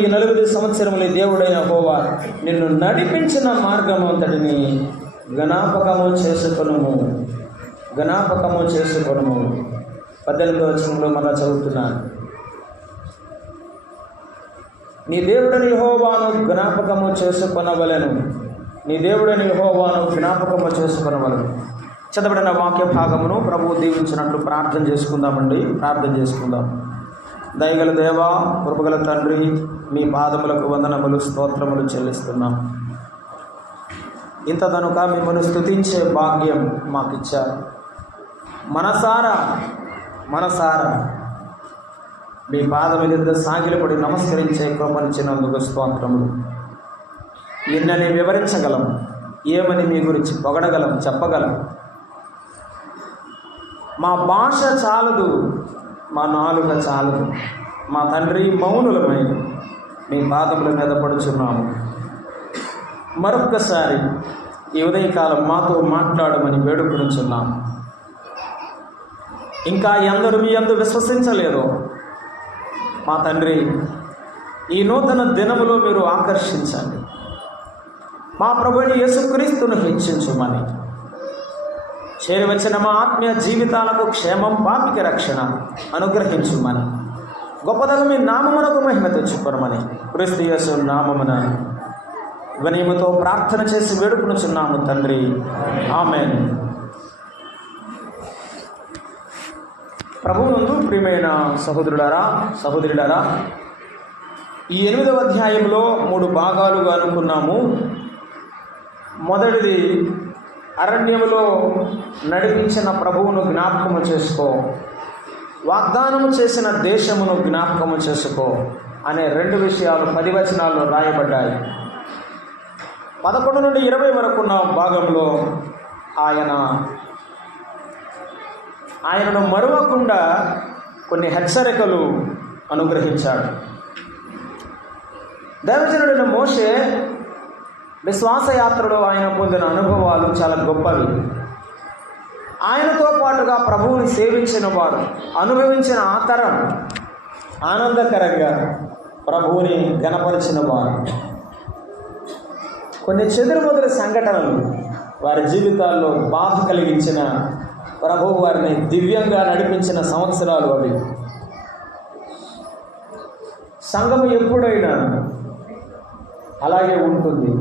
ఈ 40 సంవత్సరములు దేవుడైన యెహోవా నిన్ను నడిపించిన మార్గం అంతటిని జ్ఞాపకము చేసుకొనుము. 18వ వచనంలో మనం చదువుతున్నాను. నీ దేవుడని యెహోవాను జ్ఞాపకము చేసుకొనవలెను. చదవబడిన వాక్య భాగమును ప్రభువు దీవించినట్లు ప్రార్థన చేసుకుందాం. దయగల దేవా, కృపగల తండ్రి, మీ పాదములకు వందనములు, స్తోత్రములు చెల్లిస్తున్నాం. ఇంత కనుక మిమ్మల్ని స్తుతించే భాగ్యం మాకిచ్చారు. మనసారా మీ పాదం మీద సాగిలపడి నమస్కరించే కృపనిచ్చినందుకు స్తోత్రములు. నిన్నని వివరించగలం, ఏమని మీ గురించి పొగడగలం, చెప్పగలం. మా భాష చాలదు, మా నాలుక చాలదు. మా తండ్రి, మౌనులమై మీ పాదముల మీద పడుచున్నాము. మరొక్కసారి ఈ ఉదయకాలం మాతో మాట్లాడమని వేడుకొనుచున్నాము. ఇంకా ఎందరు మీ యందు విశ్వసించలేదో మా తండ్రి, ఈ నూతన దినములో మీరు ఆకర్షించండి. మా ప్రభువైన యేసుక్రీస్తును హెచ్చించుమని, చేరివచ్చిన మా ఆత్మీయ జీవితాలకు క్షేమం, పాపికి రక్షణ అనుగ్రహించుమని, గొప్పదగు మీ నామమునకు మహిమ తెచ్చుకొనమని క్రీస్తు యేసు నామమున వినయముతో ప్రార్థన చేసి వేడుకొనుచున్నాము తండ్రి. ఆమేన్. ప్రభువునందు ప్రియమైన సహోదరులారా, ఈ 8వ అధ్యాయంలో 3 భాగాలుగా అనుకున్నాము. మొదటిది, అరణ్యములో నడిపించిన ప్రభువును జ్ఞాపకము చేసుకో, వాగ్దానము చేసిన దేశమును జ్ఞాపకము చేసుకో అనే 2 విషయాలు 10 వచనాల్లో రాయబడ్డాయి. 11 నుండి 20 వరకు ఉన్న భాగంలో ఆయనను మరువకుండా కొన్ని హెచ్చరికలు అనుగ్రహించాడు. దైవజనుడైన మోషే విశ్వాసయాత్రలో ఆయన పొందిన అనుభవాలు చాలా గొప్పవి. ఆయనతో పాటుగా ప్రభువుని సేవించిన వారు అనుభవించిన ఆ తరం ఆనందకరంగా ప్రభువుని ఘనపరిచిన వారు. కొన్ని చెదురుమదురు సంఘటనలు వారి జీవితాల్లో బాధ కలిగించిన, ప్రభువు వారిని దివ్యంగా నడిపించిన సంవత్సరాలు అవి. సంఘము ఎప్పుడైనా అలాగే ఉంటుంది.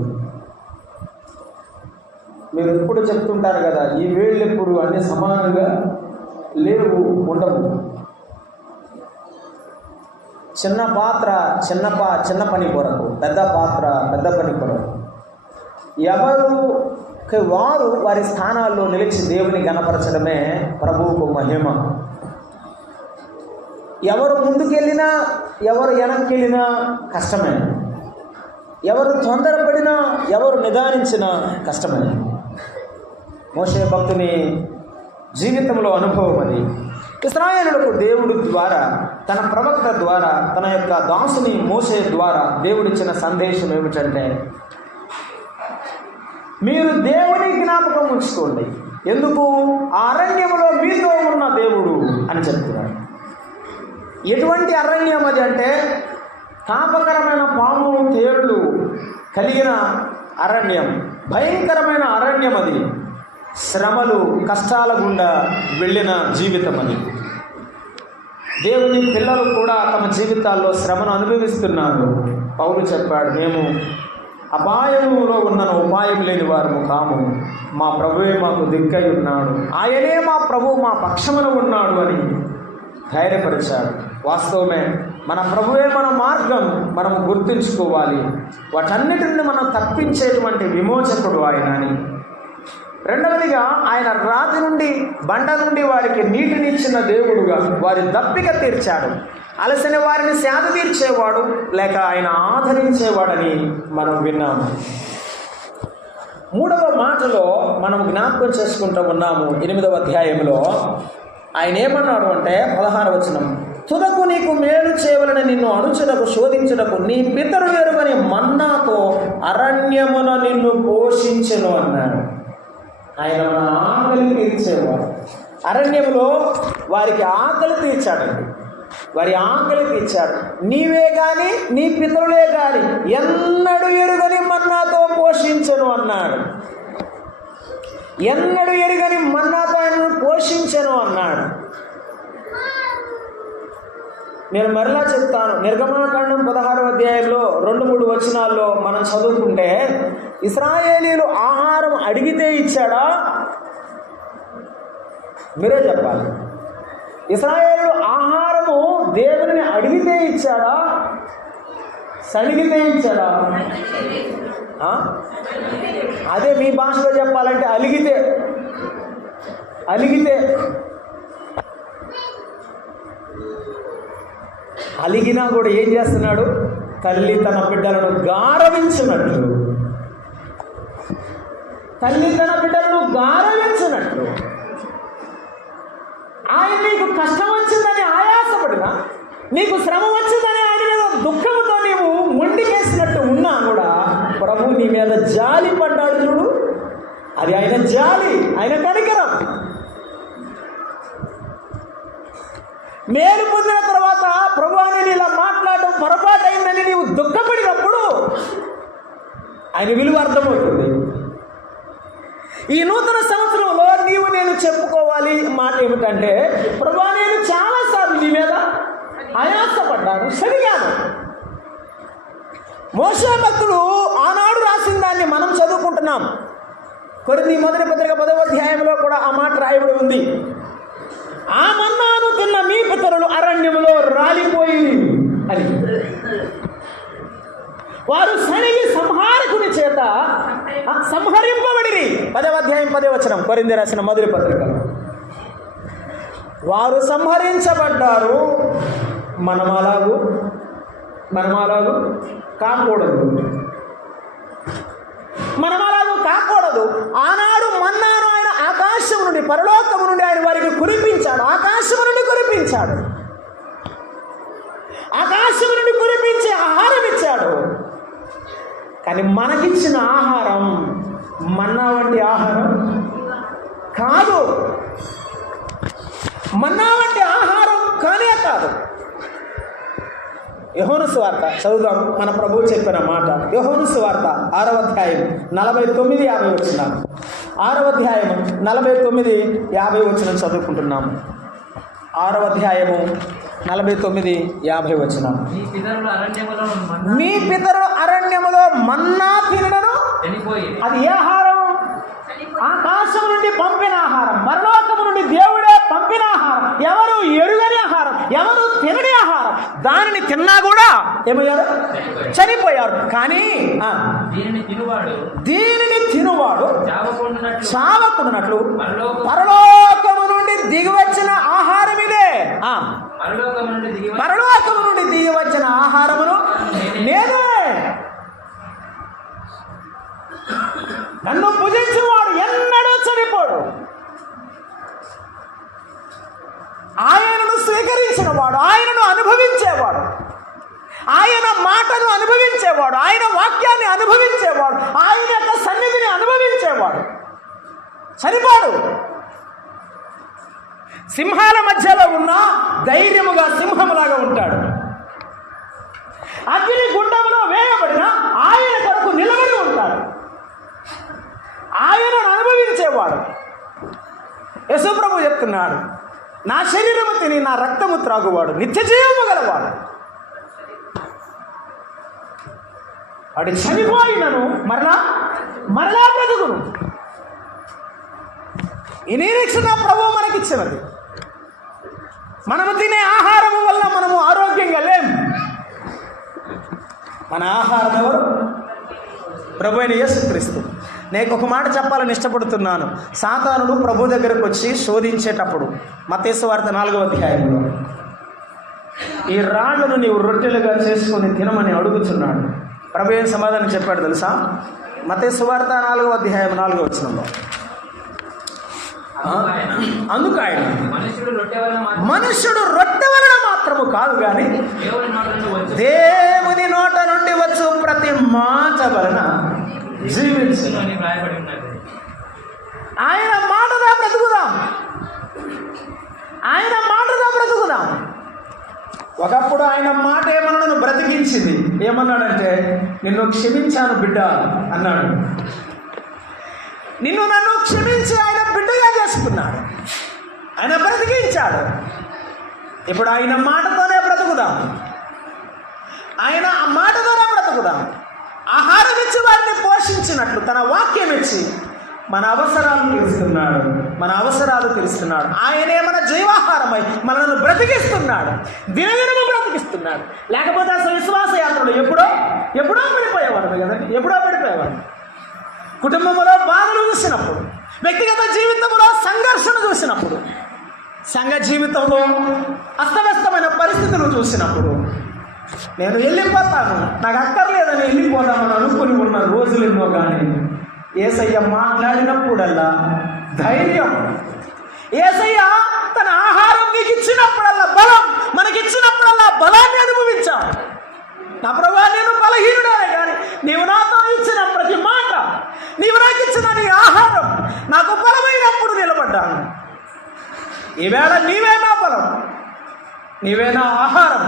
మీరు ఎప్పుడు చెప్తుంటారు కదా, ఈ వేళ్ళు ఎప్పుడు అన్ని సమానంగా లేవు, ఉండవు. చిన్న పాత్ర చిన్న పని కొరకు, పెద్ద పాత్ర పెద్ద పని కొరకు. వారు వారి స్థానాల్లో నిలిచి దేవుని గణపరచడమే ప్రభువుకు మహిమ. ఎవరు ముందుకెళ్ళినా, ఎవరు వెనక్కి వెళ్ళినా కష్టమే. ఎవరు తొందరపడినా, ఎవరు నిదానించినా కష్టమే. మోషే భక్తుని జీవితంలో అనుభవం అది. ఇశ్రాయేలులకు దేవుడు ద్వారా, తన ప్రవక్త ద్వారా, తన యొక్క దాసుని మోషే ద్వారా దేవుడిచ్చిన సందేశం ఏమిటంటే, మీరు దేవుని జ్ఞాపకం ఉంచుకోండి. ఎందుకు? ఆ అరణ్యములో మీతో ఉన్న దేవుడు అని చెప్తున్నాడు. ఎటువంటి అరణ్యం అది అంటే, తాపకరమైన పాము తేళ్లు కలిగిన అరణ్యం, భయంకరమైన అరణ్యం అది. శ్రమలు, కష్టాల గుండా వెళ్ళిన జీవితం అది. దేవుని పిల్లలు కూడా తమ జీవితాల్లో శ్రమను అనుభవిస్తున్నారు. పౌలు చెప్పాడు, మేము అపాయములో ఉన్నను ఉపాయం లేని వారము కాము, మా ప్రభువే మాకు దిక్కై ఉన్నాడు, ఆయనే మా ప్రభువు మా పక్షమున ఉన్నాడు అని ధైర్యపరిచాడు. వాస్తవమే, మన ప్రభువే మన మార్గం మనం గుర్తుంచుకోవాలి. వాటన్నిటిని మనం తప్పించేటువంటి విమోచకుడు ఆయన అని. రెండవదిగా, ఆయన రాతి నుండి, బండ నుండి వారికి నీటినిచ్చిన దేవుడుగా వారి దప్పిక తీర్చాడు. అలసిన వారిని సేద తీర్చేవాడు, లేక ఆయన ఆదరించేవాడని మనం విన్నాము. 3వ మాటలో మనం జ్ఞాపకం చేసుకుంటూ ఉన్నాము. 8వ అధ్యాయంలో ఆయన ఏమన్నాడు అంటే, 16వ వచనం, తుదకు నీకు మేలు చేయవలని నిన్ను అణుచుటకు శోధించుటకు నీ పితరు ఎరుగని మన్నాతో అరణ్యమున నిన్ను పోషించెను అన్నాడు. ఆయన మన ఆకలి తీర్చేవాడు. అరణ్యంలో వారికి ఆకలి తీర్చాడండి. వారి ఆకలి తీర్చాడు. నీవే గాని నీ పితరులే గాని ఎన్నడూ ఎరుగని మన్నాతో పోషించను అన్నాడు. ఎన్నడూ ఎరుగని మన్నాతో ఆయనను పోషించను అన్నాడు. నేను మరలా చెప్తాను, నిర్గమకాండం 16వ అధ్యాయంలో 2-3 వచనాల్లో మనం చదువుకుంటే, ఇశ్రాయేలీయులు ఆహారం అడిగితే ఇచ్చాడా? మీరే చెప్పాలి. ఇశ్రాయేలీయులు ఆహారము దేవుని అడిగితే ఇచ్చాడా, సడిగితే ఇచ్చాడా? అదే మీ భాషలో చెప్పాలంటే అలిగితే. అలిగినా కూడా ఏం చేస్తున్నాడు? తల్లి తన బిడ్డలను గారవించినట్లు, ఆయన నీకు కష్టం వచ్చిందని ఆయాసపడినా, నీకు శ్రమ వచ్చిందని ఆయన మీద దుఃఖంతో నీవు మొండికేసినట్టు ఉన్నా కూడా ప్రభు నీ మీద జాలి పడ్డాడు. చూడు, అది ఆయన జాలి, ఆయన కనికరం. మేలు పొందిన తర్వాత ప్రభు అని ఇలా మాట్లాడటం పొరపాటు అయిందని నీవు దుఃఖపడినప్పుడు ఆయన విలువ అర్థమవుతుంది. ఈ నూతన సంవత్సరంలో నీవు నేను చెప్పుకోవాలి మాట ఏమిటంటే, ప్రభు నేను చాలాసార్లు నీ మీద ఆయాసపడ్డాను, సరిగాను. మోషే భక్తుడు ఆనాడు రాసిన దాన్ని మనం చదువుకుంటున్నాం. కొరింథీ మొదటి పత్రిక 10వ అధ్యాయంలో కూడా ఆ మాట రాయబడి ఉంది. ఆ మన్నాను తిన్న మీ పితరులు అరణ్యములో రాలిపోయి అని, వారు సరిగి సంహారకుని చేత సంహరింపబడిరి. 10వ అధ్యాయం 10వ వచనం, కొరింథీ రాసిన మొదటి పత్రిక. వారు సంహరించబడ్డారు. మనం అలాగూ కాకూడదు. ఆనాడు మన్నాను ఆయన ఆకాశం నుండి, పరలోకము నుండి ఆయన వారికి కురిపించాడు. ఆకాశం నుండి కురిపించి ఆహారం ఇచ్చాడు. కానీ మనకిచ్చిన ఆహారం మన్నా వంటి ఆహారం కాదు. మన్నా వంటి ఆహారం కానే కాదు. యోహాను సువార్త చదువుదాం. మన ప్రభువు చెప్పిన మాట యోహాను సువార్త 6వ అధ్యాయం 49-50 వచనాలు. 6వ అధ్యాయం 49-50 వచనం చదువుకుంటున్నాము. 6వ అధ్యాయము 49-50 వచనాలు. మీ పితరులు అరణ్యములో మన్నా తినను. అది ఏ ఆహారం? ఆకాశం నుండి పంపిన ఆహారం, పరలోకము నుండి దేవుడే పంపిన ఆహారం, ఎవరు ఎరుగని ఆహారం, ఎవరు తినని ఆహారం. దానిని తిన్నా కూడా ఏమయ్యారు? చనిపోయారు. కానీ దీనిని తినువాడు చావకుండానట్లు పరలోకము నుండి దిగివచ్చిన ఆహారం ఇదే. పరలోకము నుండి దిగివచ్చిన ఆహారమును నేనే. నన్ను భుజించేవాడు ఎన్నడూ చనిపోడు. ఆయనను స్వీకరించిన వాడు, ఆయనను అనుభవించేవాడు, ఆయన మాటను అనుభవించేవాడు, ఆయన వాక్యాన్ని అనుభవించేవాడు, ఆయన యొక్క సన్నిధిని అనుభవించేవాడు చనిపోడు. సింహాల మధ్యలో ఉన్న ధైర్యముగా సింహములాగా ఉంటాడు. అగ్ని గుండంలో వేయబడిన ఆయన కొరకు నిలబడి ఉంటాడు. ఆయనను అనుభవించేవాడు. యేసు ప్రభు చెప్తున్నాడు, నా శరీరము తిని నా రక్తము త్రాగువాడు నిత్య జీవము గలవాడు. వాడు చనిపోయినను మరలా బ్రతుకును. ఈ నిరీక్షణ ప్రభువు మనకిచ్చినది. మనము తినే ఆహారము వల్ల మనము ఆరోగ్యంగా లేము. మన ఆహారం ఎవరు? ప్రభు అయిన యేసుక్రీస్తు. నేను ఒక మాట చెప్పాలని ఇష్టపడుతున్నాను. సాతానుడు ప్రభు దగ్గరకు వచ్చి శోధించేటప్పుడు మత్తయి సువార్త 4వ అధ్యాయంలో ఈ రాళ్లను నీవు రొట్టెలుగా చేసుకొని తినమని అడుగుతున్నాడు. ప్రభు ఏం సమాధానం చెప్పాడు తెలుసా? మత్తయి సువార్త 4వ అధ్యాయం 4వ వచనంలో, అందుకు ఆయన మనుష్యుడు రొట్టె వలన మాత్రము కాదు కానీ దేవుని నోట నుండి వచ్చు ప్రతి మాట వలన జీవించు. ఆయన మాటగా బ్రతుకుదాం. ఒకప్పుడు ఆయన మాట ఏమన్నాడు, బ్రతికించింది. ఏమన్నాడంటే, నిన్ను క్షమించాను బిడ్డ అన్నాడు. నిన్ను నన్ను క్షమించి ఆయన బిడ్డగా చేసుకున్నాడు, ఆయన బ్రతికించాడు. ఇప్పుడు ఆయన మాటతోనే బ్రతుకుదాం, ఆయన ఆ మాటతోనే బ్రతుకుదాం. ఆహారం ఇచ్చి వారిని పోషించినట్లు తన వాక్యం ఇచ్చి మన అవసరాలు తీరుస్తున్నాడు. ఆయనే మన జీవాహారమై మనల్ని బ్రతికిస్తున్నాడు, దినదినము బ్రతికిస్తున్నాడు. లేకపోతే అసలు విశ్వాస యాత్రలో ఎప్పుడో పడిపోయేవాడు కదండి, ఎప్పుడో పడిపోయేవాడు. కుటుంబంలో బాధలు చూసినప్పుడు, వ్యక్తిగత జీవితంలో సంఘర్షణ చూసినప్పుడు, సంఘ జీవితంలో అస్తవ్యస్తమైన పరిస్థితులు చూసినప్పుడు, నేను వెళ్ళిపోతాను, నాకు అక్కర్లేదని వెళ్ళిపోతామని అనుకుని ఉన్న రోజులు ఎన్నో. కానీ యేసయ్య మాట్లాడినప్పుడల్లా ధైర్యం, యేసయ్య తన ఆహారం నీకు ఇచ్చినప్పుడల్లా బలం, మనకిచ్చినప్పుడల్లా బలాన్ని అనుభవించాం. నా ప్రభువా, నేను బలహీనుడే, కానీ నీవు నాతో ఇచ్చిన ప్రతి మాట, నీవు నాకు ఇచ్చిన నీ ఆహారం నాకు బలమైనప్పుడు నిలబడ్డాను. ఈవేళ నీవే నా బలం, నీవే నా ఆహారం.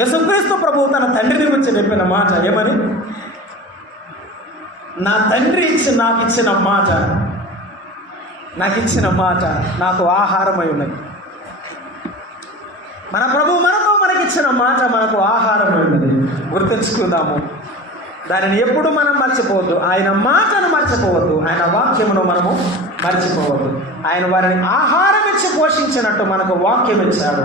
యేసుక్రీస్తు ప్రభువు తన తండ్రిని గురించి చెప్పిన మాట ఏమని? నా తండ్రి నాకు ఇచ్చిన మాట నాకు ఆహారమై ఉన్నది. మన ప్రభువు మనకిచ్చిన మాట మనకు ఆహారమై ఉన్నది. గుర్తుంచుకుందాము, దానిని ఎప్పుడు మనం మర్చిపోవద్దు. ఆయన మాటను మర్చిపోవద్దు, ఆయన వాక్యమును మనము మర్చిపోవద్దు. ఆయన వారిని ఆహారం ఇచ్చి పోషించినట్టు మనకు వాక్యం ఇచ్చాడు.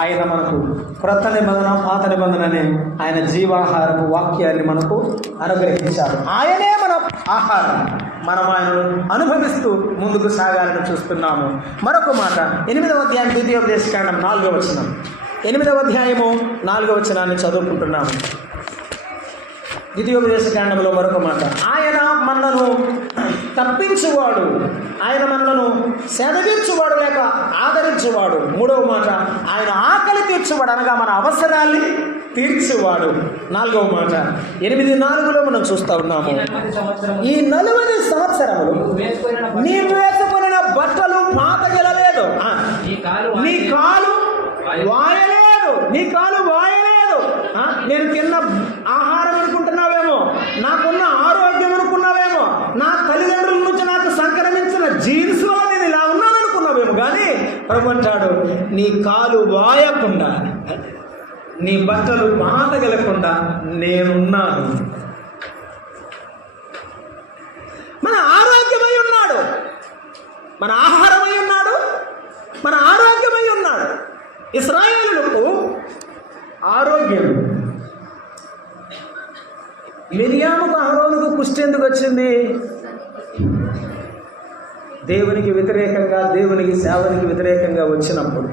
ఆయన మనకు క్రొత్త నిబంధన, పాత నిబంధననే ఆయన జీవాహారపు వాక్యాన్ని మనకు అనుగ్రహించాడు. ఆయనే మన ఆహారం. మనం ఆయనను అనుభవిస్తూ ముందుకు సాగాలని చూస్తున్నాము. మరొక మాట, 8వ అధ్యాయం ద్వితీయోపదేశకాండం 4వ వచనం. 8వ అధ్యాయము 4వ వచనాన్ని చదువుకుంటున్నాము. ద్వితీయోపదేశకాండంలో మరొక మాట, ఆయన మనలను తప్పించువాడు, ఆయన మనలను సేదతీర్చువాడు లేక ఆదరించువాడు. 3వ మాట, ఆయన ఆకలి తీర్చువాడు, అనగా మన అవసరాన్ని తీర్చువాడు. 4వ మాట 8:4లో మనం చూస్తూ ఉన్నాము, ఈ 40 సంవత్సరములు నీవు వేసుకున్న బట్టలు పాతగెలలేదు, నీ కాలు వాయలేదు. నేను తిన్న ఆహారం అనుకుంటున్నావేమో, నాకున్న ఆరోగ్యం అనుకున్నావేమో, నా తల్లిదండ్రుల నుంచి నాకు సంక్రమించిన జీన్స్ వల్ల నేను ఇలా ఉన్నాను అనుకున్నావేమో. కానీ ప్రభు అంటాడు, నీ కాలు వాయకుండా, నీ బట్టలు పాతగెలకుండా నేనున్నాను. మన ఆరోగ్యమై ఉన్నాడు, మన ఆహారమై ఉన్నాడు, మన ఆరోగ్యమై ఉన్నాడు. ఇశ్రాయేలులకు ఆరోగ్యం, మిరియాముకు అహరోనుకు కుష్టి ఎందుకు వచ్చింది? దేవునికి వ్యతిరేకంగా, దేవునికి సేవనికి వ్యతిరేకంగా వచ్చినప్పుడు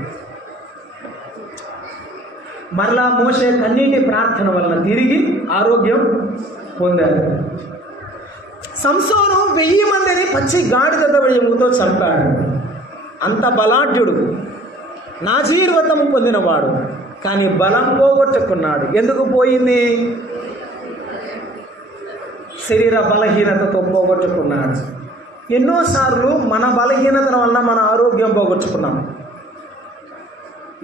మరలా మోషే కన్నీటి ప్రార్థన వలన తిరిగి ఆరోగ్యం పొందారు. సంసోను 1000 మందిని పచ్చి గాడిద దవడెముతో చంపాడు. అంత బలాఢ్యుడు, నాజీర్వ్రతము పొందినవాడు. కానీ బలం పోగొట్టుకున్నాడు. ఎందుకు పోయింది? శరీర బలహీనతతో పోగొట్టుకున్నాడు. ఎన్నోసార్లు మన బలహీనత వల్ల మన ఆరోగ్యం పోగొట్టుకున్నాం.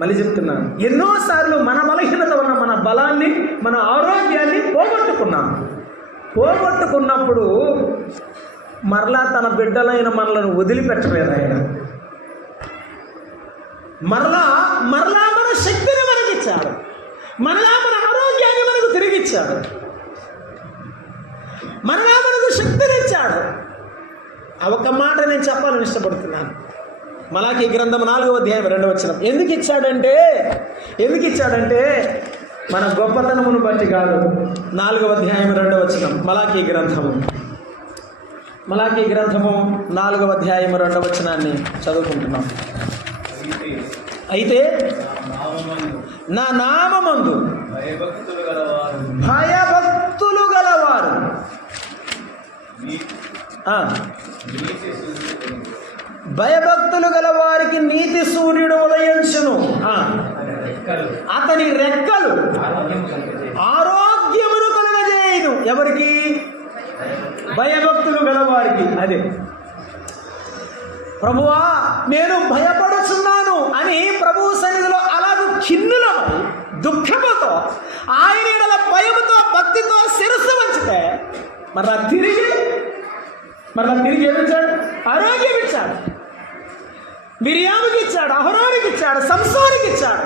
మళ్ళీ చెప్తున్నాను, ఎన్నోసార్లు మన బలహీనత వల్ల మన బలాన్ని, మన ఆరోగ్యాన్ని పోగొట్టుకున్నాం. పోగొట్టుకున్నప్పుడు మరలా తన బిడ్డలైన మనలను వదిలిపెట్టలేదు ఆయన. మరలా మన శక్తిని మనకిచ్చాడు, మరలా మన ఆరోగ్యాన్ని మనకు తిరిగిచ్చాడు, మరలా మనకు శక్తినిచ్చాడు. ఆ ఒక్క మాట నేను చెప్పాలని ఇష్టపడుతున్నాను. మలాకీ గ్రంథం 4వ అధ్యాయం 2వ వచనం. ఎందుకు ఇచ్చాడంటే మన గొప్పతనమును బట్టి కాదు. 4వ అధ్యాయం 2వ వచనం, మలాకీ గ్రంథము 4వ అధ్యాయం 2వ వచనాన్ని చదువుకుంటున్నాం. అయితే నా నామమందు భయభక్తులు గలవారు భయభక్తులు గల వారికి నీతి సూర్యుడు ఉదయించును, అతని రెక్కలు ఆరోగ్యమును కలుగజేయును. ఎవరికి? భయభక్తులు గలవారికి. అదే ప్రభువా నేను భయపడుచున్నాను అని ప్రభువు సన్నిధిలో అలాగూ ఖిన్నులమై దుఃఖముతో ఆయన ఎడల భయముతో భక్తితో శిరస్సు వంచితే మరలా తిరిగి ఏమిచ్చాడు? ఆరోగ్యం ఇచ్చాడు. మిరియాముకి ఇచ్చాడు, అహరోనికి ఇచ్చాడు, సంసోనికి ఇచ్చాడు.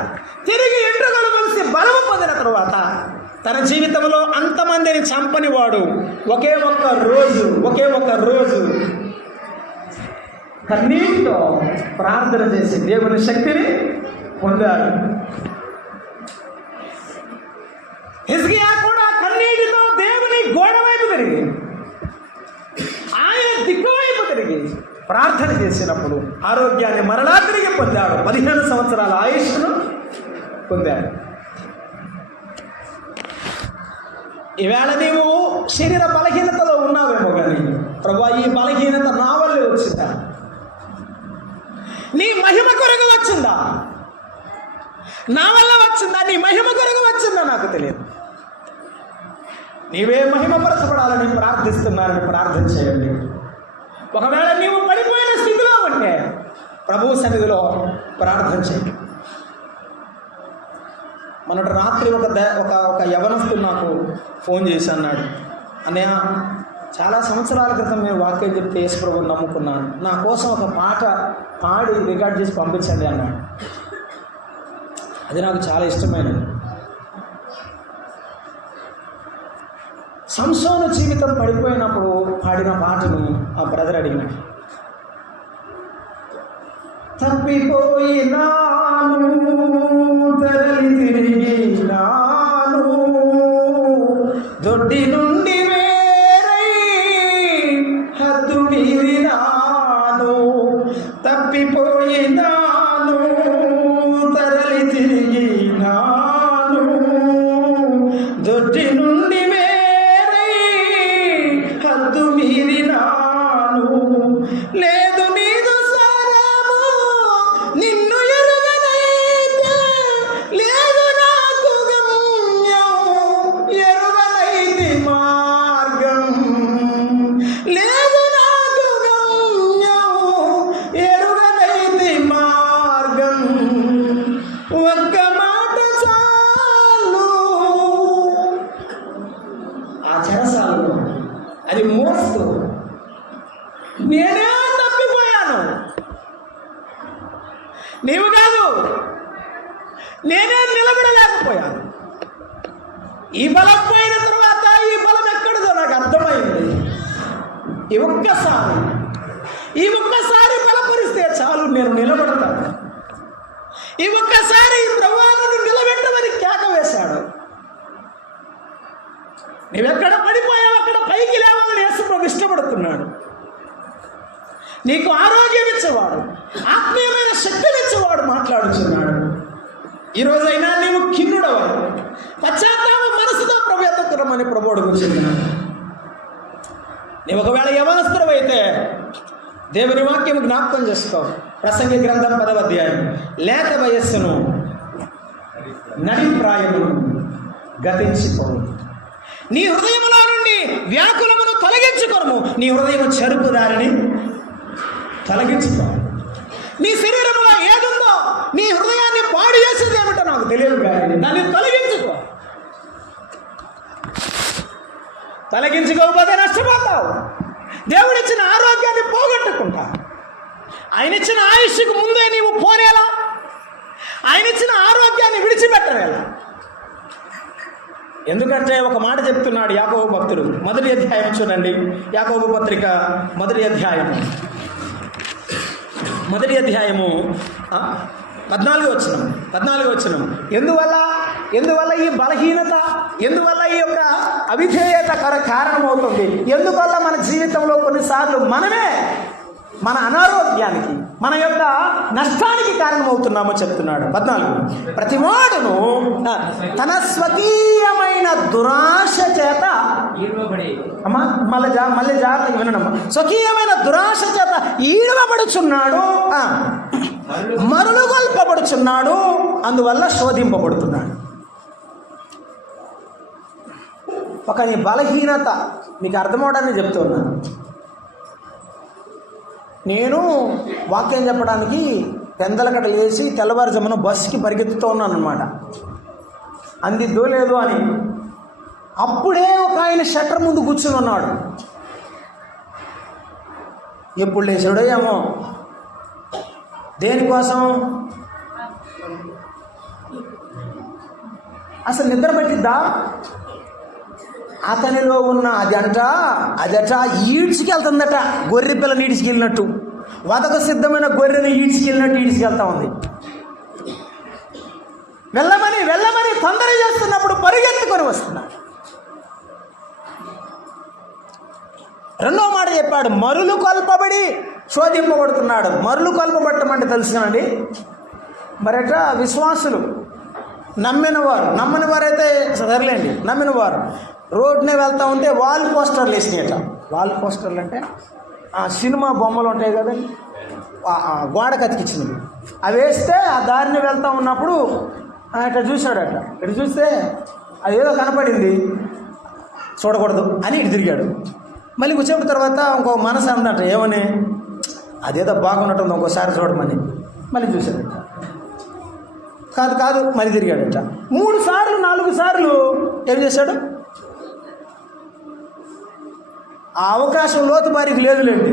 తిరిగి ఎంట్రుకలు కలిసి బలము పొందిన తరువాత తన జీవితంలో అంతమందిని చంపని వాడు ఒకే ఒక్క రోజు కన్నీటితో ప్రార్థన చేసి దేవుని శక్తిని పొందాడు. హిజ్కియా కూడా కన్నీటితో దేవుని గోడ వైపు తిరిగి, ఆయన దిక్కు వైపు తిరిగి ప్రార్థన చేసినప్పుడు ఆరోగ్యాన్ని మరలా తిరిగి పొందాడు. 15 సంవత్సరాల ఆయుష్ను పొందాడు. ఈవేళ నీవు శరీర బలహీనతలో ఉన్నావేమో కానీ ప్రభువా ఈ బలహీనత నా వల్లే వచ్చిందా? నీ మహిమ కొరకు వచ్చిందా? నా వల్ల వచ్చిందా? నీ మహిమ కొరకు వచ్చిందా? నాకు తెలియదు. నీవే మహిమపరచబడాలని ప్రార్థిస్తున్నారని ప్రార్థన చేయండి. ఒకవేళ నీవు పడిపోయిన స్థితిలో ఉంటే ప్రభువు సన్నిధిలో ప్రార్థన చేయండి. మొన్నటి రాత్రి ఒక యవనస్తుడు నాకు ఫోన్ చేసి అన్నాడు, అన్నయ్య చాలా సంవత్సరాల క్రితం నేను వాక్యం చెప్తే యేసు ప్రభువుని నమ్ముకున్నాను, నా కోసం ఒక పాట పాడి రికార్డ్ చేసి పంపించండి అన్నాడు. అది నాకు చాలా ఇష్టమైనది. సంసోను జీవితం పడిపోయినప్పుడు పాడిన పాటను ఆ బ్రదర్ అడిగినాడు. తప్పిపోయినాను తరలి తిరిగినాను, దొడ్డి నుండి వేరై హద్దు మీరినాను, తప్పిపోయినాను తరలి తిరిగినాను, దొడ్డి నుండి లేదు నీదు సారము నిన్ను ఎరుగనైతే, లేదు నాకు గమ్యం ఎరుగనైతి మార్గం, లేదు నాకు గమ్యం ఎరుగనైతి మార్గం, ఒక్క మాట చాలు. ఆ చెరసాలను అది మోస్తూ నేనే తప్పిపోయాను, నీవు కాదు, నేనే నిలబడలేకపోయాను. ఈ బలం పోయిన తర్వాత ఈ బలం ఎక్కడిదో నాకు అర్థమైంది. ఈ ఒక్కసారి బలపరిస్తే చాలు, నేను నిలబడతాను. ఈ ఒక్కసారి ఈ ప్రభువును నిలబెట్టమని కేక వేశాడు. నీవెక్కడ పడిపోయావు అక్కడ పైకి లేవాలని యేసు ప్రభు ఇష్టపడుతున్నాడు. నీకు ఆరోగ్యం ఇచ్చేవాడు, ఆత్మీయమైన శక్తినిచ్చేవాడు మాట్లాడుచున్నాడు. ఈరోజైనా నీవు ఖిన్నుడవు, పశ్చాత్తాప మనసుతో ప్రభు ఎద్దకు రమ్మని ప్రభువుడు కూర్చున్నాడు. నీవు ఒకవేళ యవనస్తుడవైతే దేవుని వాక్యం జ్ఞాపకం చేసుకో. ప్రసంగి గ్రంథం 10వ అధ్యాయం. లేత వయస్సును నడిప్రాయమును గతించిపోవు, నీ హృదయములో నుండి వ్యాకులమును తొలగించుకొనుము, నీ హృదయము చెరుపు దారిని తొలగించుకో. నీ శరీరంలో ఏదుందో నీ హృదయాన్ని పాడు చేసేది ఏమిటో నాకు తెలియదు కానీ దాన్ని తొలగించుకోకపోతే నష్టపోతావు. దేవుడిచ్చిన ఆరోగ్యాన్ని పోగొట్టుకుంటా. ఆయన ఇచ్చిన ఆయుష్కు ముందే నీవు పోనేలా, ఆయన ఇచ్చిన ఆరోగ్యాన్ని విడిచిపెట్టనేలా. ఎందుకంటే ఒక మాట చెప్తున్నాడు యాకోబు భక్తుడు. 1వ అధ్యాయం చూడండి, యాకోబు పత్రిక 1వ అధ్యాయము 14వ వచనం. ఎందువల్ల ఈ బలహీనత, ఎందువల్ల ఈ యొక్క అవిధేయత కారణమవుతుంది? ఎందువల్ల మన జీవితంలో కొన్నిసార్లు మనమే మన అనారోగ్యానికి, మన యొక్క నష్టానికి కారణమవుతున్నామో చెప్తున్నాడు. 14 ప్రతివాడును తన స్వకీయమైన దురాశ చేత, మళ్ళీ జాగ్రత్తగా వినడమ్మా, స్వకీయమైన దురాశ చేత ఈడవబడుచున్నాడు, మరులుగొల్పబడుచున్నాడు, అందువల్ల శోధింపబడుతున్నాడు. ఒక నీ బలహీనత మీకు అర్థమవడాన్ని చెప్తున్నాను. నేను వాక్యం చెప్పడానికి పెందలకట లేచి తెల్లవారుజామున బస్సుకి పరిగెత్తుతూ ఉన్నాను అనమాట, అందిద్దో లేదో అని. అప్పుడే ఒక ఆయన షట్టర్ ముందు కూర్చుని ఉన్నాడు. ఎప్పుడు లేచాడో ఏమో, దేనికోసం? అసలు నిద్ర పట్టిద్దా? అతనిలో ఉన్న అదట ఈడ్చుకెళ్తుందట, గొర్రె పిల్లని ఈడ్చుకెళ్ళినట్టు, వదకు సిద్ధమైన గొర్రెని ఈడ్చుకెళ్ళినట్టు ఈడ్చుకెళ్తా ఉంది. వెళ్ళమని వెళ్ళమని తొందర చేస్తున్నప్పుడు పరిగెత్తుకొని వస్తున్నాడు. రెండో మాట చెప్పాడు, మరులు కొల్పబడి శోధింపబడుతున్నాడు. మరులు కొల్పబడటం అంటే తెలుసునండి, మరట విశ్వాసులు నమ్మని వారైతే సరేలేండి, నమ్మిన వారు రోడ్నే వెళ్తూ ఉంటే వాల్ పోస్టర్లు వేసినాయట. వాల్ పోస్టర్లు అంటే సినిమా బొమ్మలు ఉంటాయి కదండి, గోడ కతికిచ్చినవి, అవి వేస్తే ఆ దారిని వెళ్తూ ఉన్నప్పుడు ఇట్లా చూశాడట. ఇటు చూస్తే అది ఏదో కనపడింది, చూడకూడదు అని ఇటు తిరిగాడు. మళ్ళీ కూర్చోబెట్టిన తర్వాత ఇంకో మనసు అందట, ఏమని అదేదో బాగున్నట్టుంది ఇంకోసారి చూడమని. మళ్ళీ చూశాడట, కాదు మళ్ళీ తిరిగాడట. 3 సార్లు 4 సార్లు ఏం చేశాడు? ఆ అవకాశం లోతు బారికి లేదులేండి,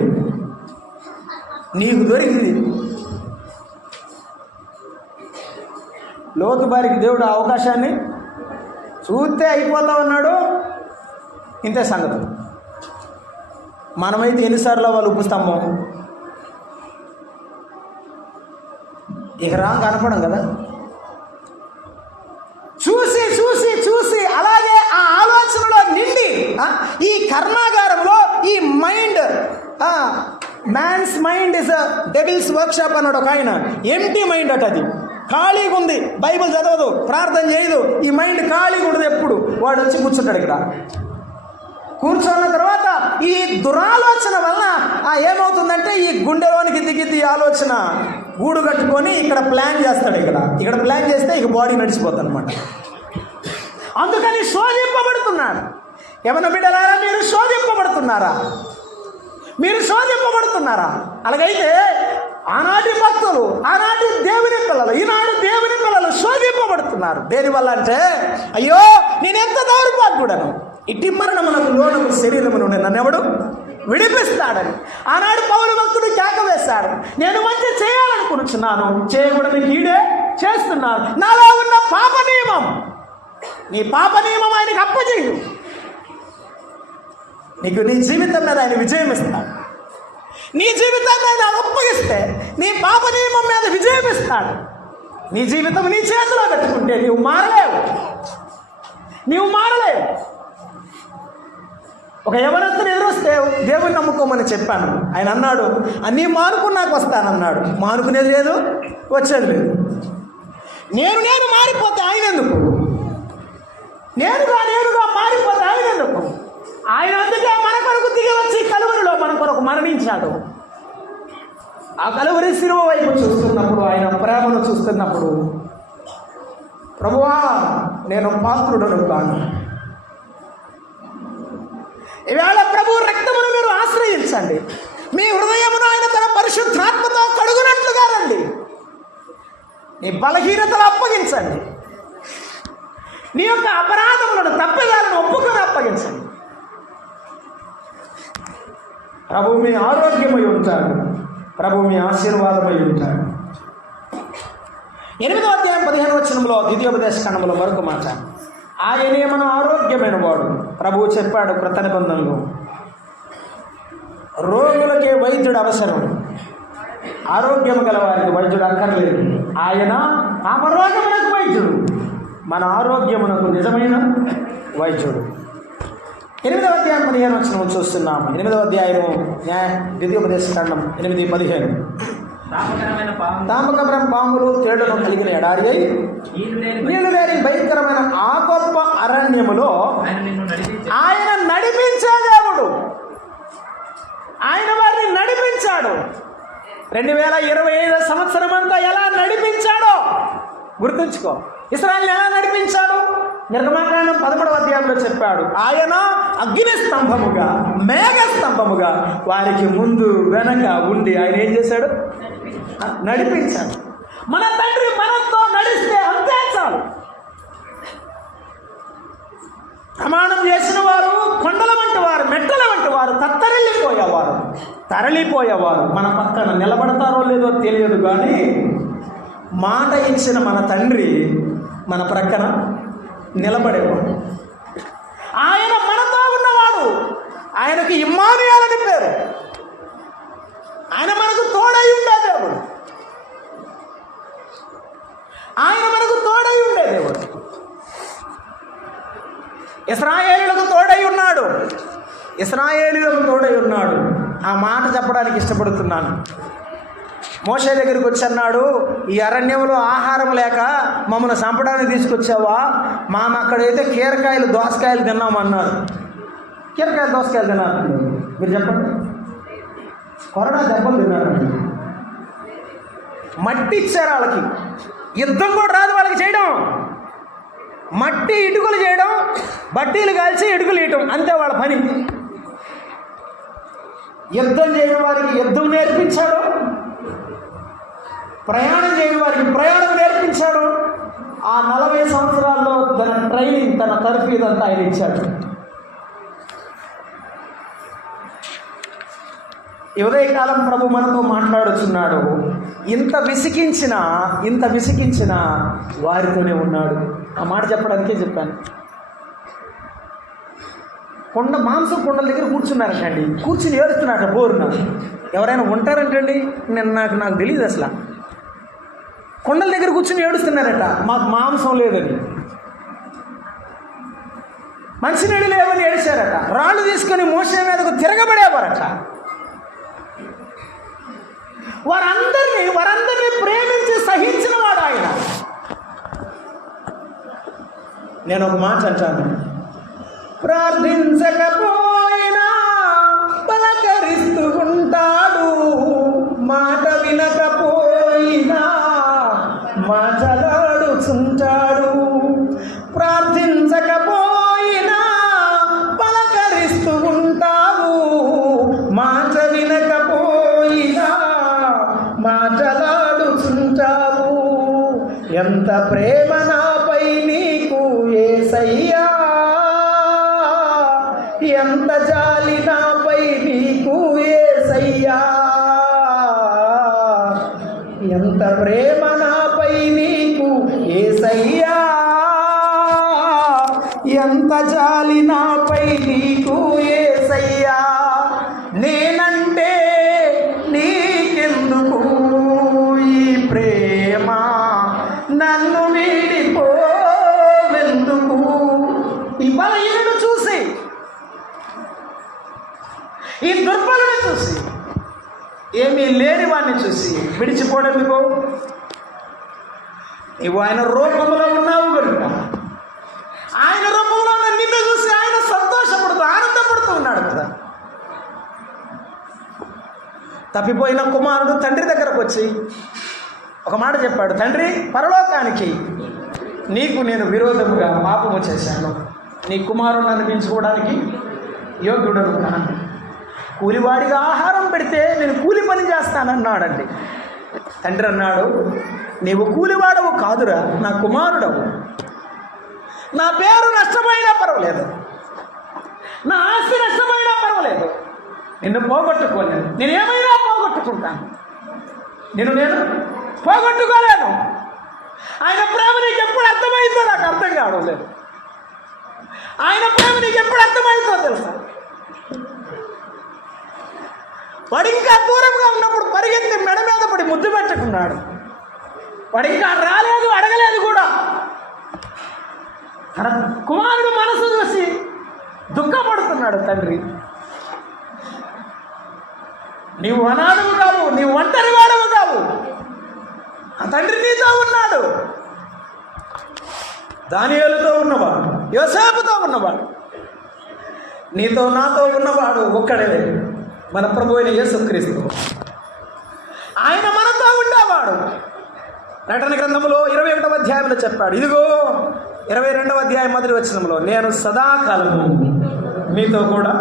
నీకు దొరికింది. లోతు బారికి దేవుడు ఆ అవకాశాన్ని చూస్తే అయిపోతా ఉన్నాడు. ఇంతే సంగతి. మనమైతే ఎన్నిసార్లు వాళ్ళు ఉప్పుస్తామో ఇక కనపడం కదా. చూసి చూసి చూసి అలాగే ఆ ఆలోచనలో నిండి ఈ కర్మాగారంలో ఈ mind, man's mind is a devil's workshop అన్నాడు ఒక ఆయన. ఎంటీ మైండ్ అట, అది ఖాళీగా ఉంది, బైబిల్ చదవదు, ప్రార్థన చేయదు, ఈ మైండ్ ఖాళీగా ఉండదు. ఎప్పుడు వాడు వచ్చి కూర్చుంటాడు ఇక్కడ. కూర్చున్న తర్వాత ఈ దురాలోచన వలన ఏమవుతుందంటే ఈ గుండెలోనికి దిగి ఆలోచన గూడు కట్టుకొని ఇక్కడ ప్లాన్ చేస్తాడు. ఇక్కడ ప్లాన్ చేస్తే ఇక బాడీ నడిచిపోతుంది అనమాట. అందుకని శోధింపబడుతున్నారు. ఏమన్నా బిడ్డలారా, మీరు శోధింపబడుతున్నారా? మీరు శోధింపబడుతున్నారా? అలాగైతే ఆనాటి భక్తులు, ఆనాటి దేవుని పిల్లలు, ఈనాడు దేవుని పిల్లలు శోధింపబడుతున్నారు. దేనివల్ల అంటే, అయ్యో నేను ఎంత దౌర్భాగ్యుడను, ఇట్టి మరణమునకు లోనము శరీరము నుండి నన్నెవడు విడిపిస్తాడని. ఆనాడు పౌలు భక్తుడు కేక వేశాడు, నేను మంచి చేయాలనుకుంటున్నాను, చేయకూడని కీడే చేస్తున్నాను. నాలో ఉన్న పాప నియమం, నీ పాప నియమం ఆయనకి అప్పచేయు, నీకు నీ జీవితం మీద ఆయన విజయం ఇస్తాడు. నీ జీవితాన్ని ఆయన అప్పగిస్తే నీ పాప నియమం మీద విజయం ఇస్తాడు. నీ జీవితం నీ చేతిలో పెట్టుకుంటే నీవు మారలేవు. ఒక యవనస్తుని ఎదురొస్తే దేవుని నమ్ముకోమని చెప్పాను. ఆయన అన్నాడు, అన్నీ మానుకున్నాక వస్తానన్నాడు. మానుకునేది లేదు, వచ్చేది లేదు. నేను మారిపోతే ఆయన ఎందుకు? నేనుగా మారిపోతే ఆయన ఎందుకు? ఆయన అందుకే మన కొరకు దిగి వచ్చి కలువరిలో మన కొరకు మరణించాడు. ఆ కలువరి శిలువ వైపు చూస్తున్నప్పుడు, ఆయన ప్రేమను చూస్తున్నప్పుడు, ప్రభువా నేను పాత్రుడను కాను, ఈవేళ ప్రభు రక్తమును మీరు ఆశ్రయించండి, మీ హృదయమును ఆయన తన పరిశుద్ధాత్మతో కడుగునట్లుగా రండి, నీ బలహీనతలు అప్పగించండి, నీ యొక్క అపరాధములను తప్పిదాలను ఒప్పుకొని అప్పగించండి. ప్రభు మీ ఆరోగ్యమై ఉంటాడు, ప్రభు మీ ఆశీర్వాదమై ఉంటాడు. 8వ అధ్యాయం 15వ వచనంలో ద్వితీయోపదేశ ఖండంలో మరొక మాట, ఆయనే మన ఆరోగ్యమైన వాడు. ప్రభువు చెప్పాడు క్రొత్త నిబంధనలో, రోగులకే వైద్యుడు అవసరం, ఆరోగ్యం గల వారికి వైద్యుడు అక్కర్లేదు. ఆయన పాపరోగమునకు వైద్యుడు, మన ఆరోగ్యమునకు నిజమైన వైద్యుడు. 8వ అధ్యాయం 15వ వచనం చూస్తున్నాము. 8వ అధ్యాయము ద్వితీయోపదేశ ఖండం 8:15. తామకమైన పాములు తేళ్లను కలిగిన ఎడారి అయి నీళ్లు లేని భయంకరమైన ఆ గొప్ప అరణ్యములో ఆయన నడిపించే దేవుడు. ఆయన వారిని నడిపించాడు. 2025 సంవత్సరం అంతా ఎలా నడిపించాడో గుర్తుంచుకో. ఇశ్రాయేలుని ఎలా నడిపించాడు? నిర్గమాకాండం 11వ అధ్యాయంలో చెప్పాడు. ఆయన అగ్ని స్తంభముగా, మేఘ స్తంభముగా వారికి ముందు వెనక ఉండి ఆయన ఏం చేశాడు? నడిపించాడు. మన తండ్రి మనతో నడిస్తే అంతే చాలు. ప్రమాణం చేసిన వారు కొండల వంటి వారు, మెట్టల వంటి వారు తరలిపోయేవారు మన పక్కన నిలబడతారో లేదో తెలియదు, కానీ మాట ఇచ్చిన మన తండ్రి మన ప్రక్కన నిలబడేవాడు. ఆయన మనతో ఉన్నవాడు. ఆయనకు ఇమ్మానుయేలు అని పేరు. ఆయన మనకు తోడై ఉండే దేవుడు. ఆయన మనకు తోడై ఉండే దేవుడు. ఇశ్రాయేలులకు తోడై ఉన్నాడు. ఇశ్రాయేలులకు తోడై ఉన్నాడు. ఆ మాట చెప్పడానికి ఇష్టపడుతున్నాను. మోషే దగ్గరికి వచ్చి అన్నాడు, ఈ అరణ్యంలో ఆహారం లేక మమ్మల్ని చంపడానికి తీసుకొచ్చావా? అక్కడైతే కీరకాయలు దోసకాయలు తిన్నామన్నారు. కీరకాయలు దోసకాయలు తిన్నారు. మీరు చెప్పండి. కొరడా దెబ్బలు తిన్నారండి. మట్టి ఇచ్చారు వాళ్ళకి. యుద్ధం కూడా రాదు వాళ్ళకి చేయడం. మట్టి ఇటుకలు చేయడం, బట్టీలు కాల్చి ఇటుకలు ఇయటం, అంతే వాళ్ళ పని. యుద్ధం చేయని వారికి యుద్ధం నేర్పించాడు. ప్రయాణం చేయని వారికి ప్రయాణం నేర్పించాడు. ఆ 40 సంవత్సరాల్లో తన ట్రైనింగ్, తన తర్ఫీదంతా ఆయన ఇచ్చాడు. ఈ ఉదయకాలం ప్రభు మనతో మాట్లాడుతున్నాడు. ఇంత విసికించిన వారితోనే ఉన్నాడు. ఆ మాట చెప్పడానికే చెప్పాను. మాంసం కొండల దగ్గర కూర్చున్నారంటండి. కూర్చుని ఏడుస్తున్నారట బోరున. ఎవరైనా ఉంటారంటండి? నాకు తెలియదు అసలు. కొండల దగ్గర కూర్చుని ఏడుస్తున్నారట, మాకు మాంసం లేదని, మంచినీళ్ళు లేవని ఏడిచారట. రాళ్ళు తీసుకొని మోషే మీదకు తిరగబడేవారట. వారందరినీ ప్రేమించి సహించిన వాడు ఆయన. నేను ఒక మాట అంటాను, ప్రార్థించకపోయినా పలకరిస్తూ ఉంటాడు, మాట వినకపోయినా మాటలాడుచుంటాడు. ప్రార్థించకపోయినా పలకరిస్తూ ఉంటావు, మాట వినకపోయినా మాటలాడుచుంటావు. ఎంత ప్రేమ నాపై నీకు యేసయ్యా, ఎంత జాలి నాపై నీకు యేసయ్యా, ఎంత ప్రేమ నాపై నీకు యేసయ్యా, ఎంత జాలి నాపై నీకు యేసయ్యా. నేనంటే నీకెందుకు ఈ ప్రేమ, నన్ను వీడిపోవెందుకు? ఈ బలహీనుడు చూసి, ఈ దుర్బలుని చూసి, ఏమీ లేని వాడిని చూసి విడిచిపోవడానికి నీవు ఆయన రూపంలో ఉన్నావు కనుక, ఆయన రూపంలో ఉన్న నిన్ను చూసి ఆయన సంతోషపడుతూ ఆనందపడుతూ ఉన్నాడు కదా. తప్పిపోయిన కుమారుడు తండ్రి దగ్గరకు వచ్చి ఒక మాట చెప్పాడు, తండ్రి, పరలోకానికి నీకు నేను విరోధముగా పాపము చేశాను, నీ కుమారుని అనిపించుకోవడానికి యోగ్యుడను కాను. కూలివాడిగా ఆహారం పెడితే నేను కూలి పని చేస్తానన్నాడండి. తండ్రి అన్నాడు, నీవు కూలివాడవు కాదురా, నా కుమారుడవు. నా పేరు నష్టమైనా పర్వాలేదు, నా ఆస్తి నష్టమైనా పర్వాలేదు, నిన్ను పోగొట్టుకోలేను. నేనేమైనా పోగొట్టుకుంటాను, నేను పోగొట్టుకోలేను. ఆయన ప్రేమ నీకు ఎప్పుడు అర్థమైందో నాకు అర్థం కావడం లేదు. ఆయన ప్రేమ నీకు ఎప్పుడు అర్థమైందో తెలుసా? వాడు ఇంకా దూరంగా ఉన్నప్పుడు పరిగెత్తి మెడ మీద పడి ముద్దు పెట్టుకున్నాడు. వాడు ఇంకా రాలేదు, అడగలేదు కూడా. తన కుమారుడు మనసు చూసి దుఃఖపడుతున్నాడు తండ్రి. నీవు అనాథవు కావు, నీవు ఒంటరి వాడవు కావు, ఆ తండ్రి నీతో ఉన్నాడు. దానియేలుతో ఉన్నవాడు, యోసేపుతో ఉన్నవాడు, నీతో నాతో ఉన్నవాడు ఒక్కడే, మన ప్రభు అయిన యేసుక్రీస్తు. ఆయన మనతో ఉండేవాడు. ప్రకటన గ్రంథంలో 21వ అధ్యాయంలో చెప్పాడు, ఇదిగో 22వ అధ్యాయం మొదటి వచనంలో, నేను సదాకాలము మీతో కూడా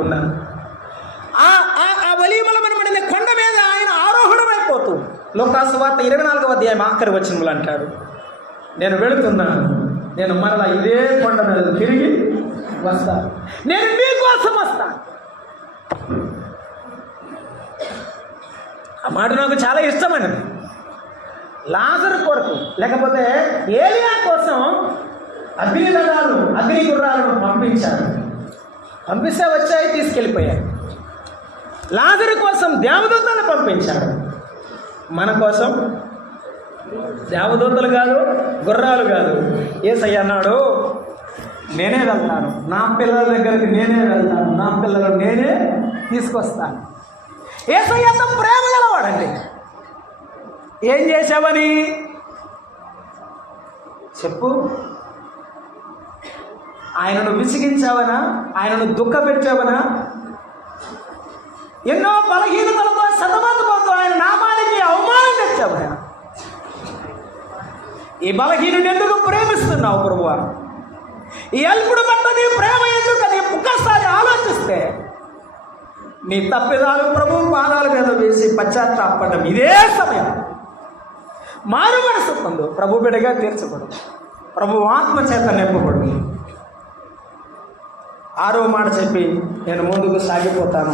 ఉన్నాను. ఆ ఒలీవలమనబడిన కొండ మీద ఆయన ఆరోహణమైపోతూ లూకాసు వార్త 24వ అధ్యాయం ఆఖరి వచనములు అంటాడు, నేను వెళుతున్నాను, నేను మరలా ఇదే కొండ మీద తిరిగి వస్తాను, నేను మీకోసం వస్తాను. ఆ మాట నాకు చాలా ఇష్టమైనది. లాజరు కొరకు, లేకపోతే ఏలియా కోసం అగ్ని గుర్రాలను పంపించారు. పంపిస్తే వచ్చాయి, తీసుకెళ్ళిపోయారు. లాజరు కోసం దేవదూతలు పంపించారు. మన కోసం దేవదూతలు కాదు, గుర్రాలు కాదు. యేసయ్య అన్నాడు, నేనే వెళ్తాను, నా పిల్లల దగ్గరికి నేనే వెళ్తాను, నా పిల్లలు నేనే తీసుకొస్తాను. యేసయ్య అంత ప్రేమ గలవాడండి. ఏం చేశావని చెప్పు? ఆయనను విసిగించావనా? ఆయనను దుఃఖపెట్టావనా? ఎన్నో బలహీనతలతో సతమతమవుతూ ఆయన నామానికి అవమానం తెచ్చావనా? ఈ బలహీనుడు ఎందుకు ప్రేమిస్తున్నావు ప్రభువా? ఈ అల్పుడు పట్ల నీ ప్రేమ ఎందుకని ఒక్కసారి ఆలోచిస్తే నీ తప్పిదాలు ప్రభు పాదాల మీద వేసి పశ్చాత్తాపడడం ఇదే సమయం. మారు మనసు పొందు, ప్రభు బిడ్డగా తీర్చబడు, ప్రభు ఆత్మ చేత నింపబడు. 6వ మాట చెప్పి నేను ముందుకు సాగిపోతాను.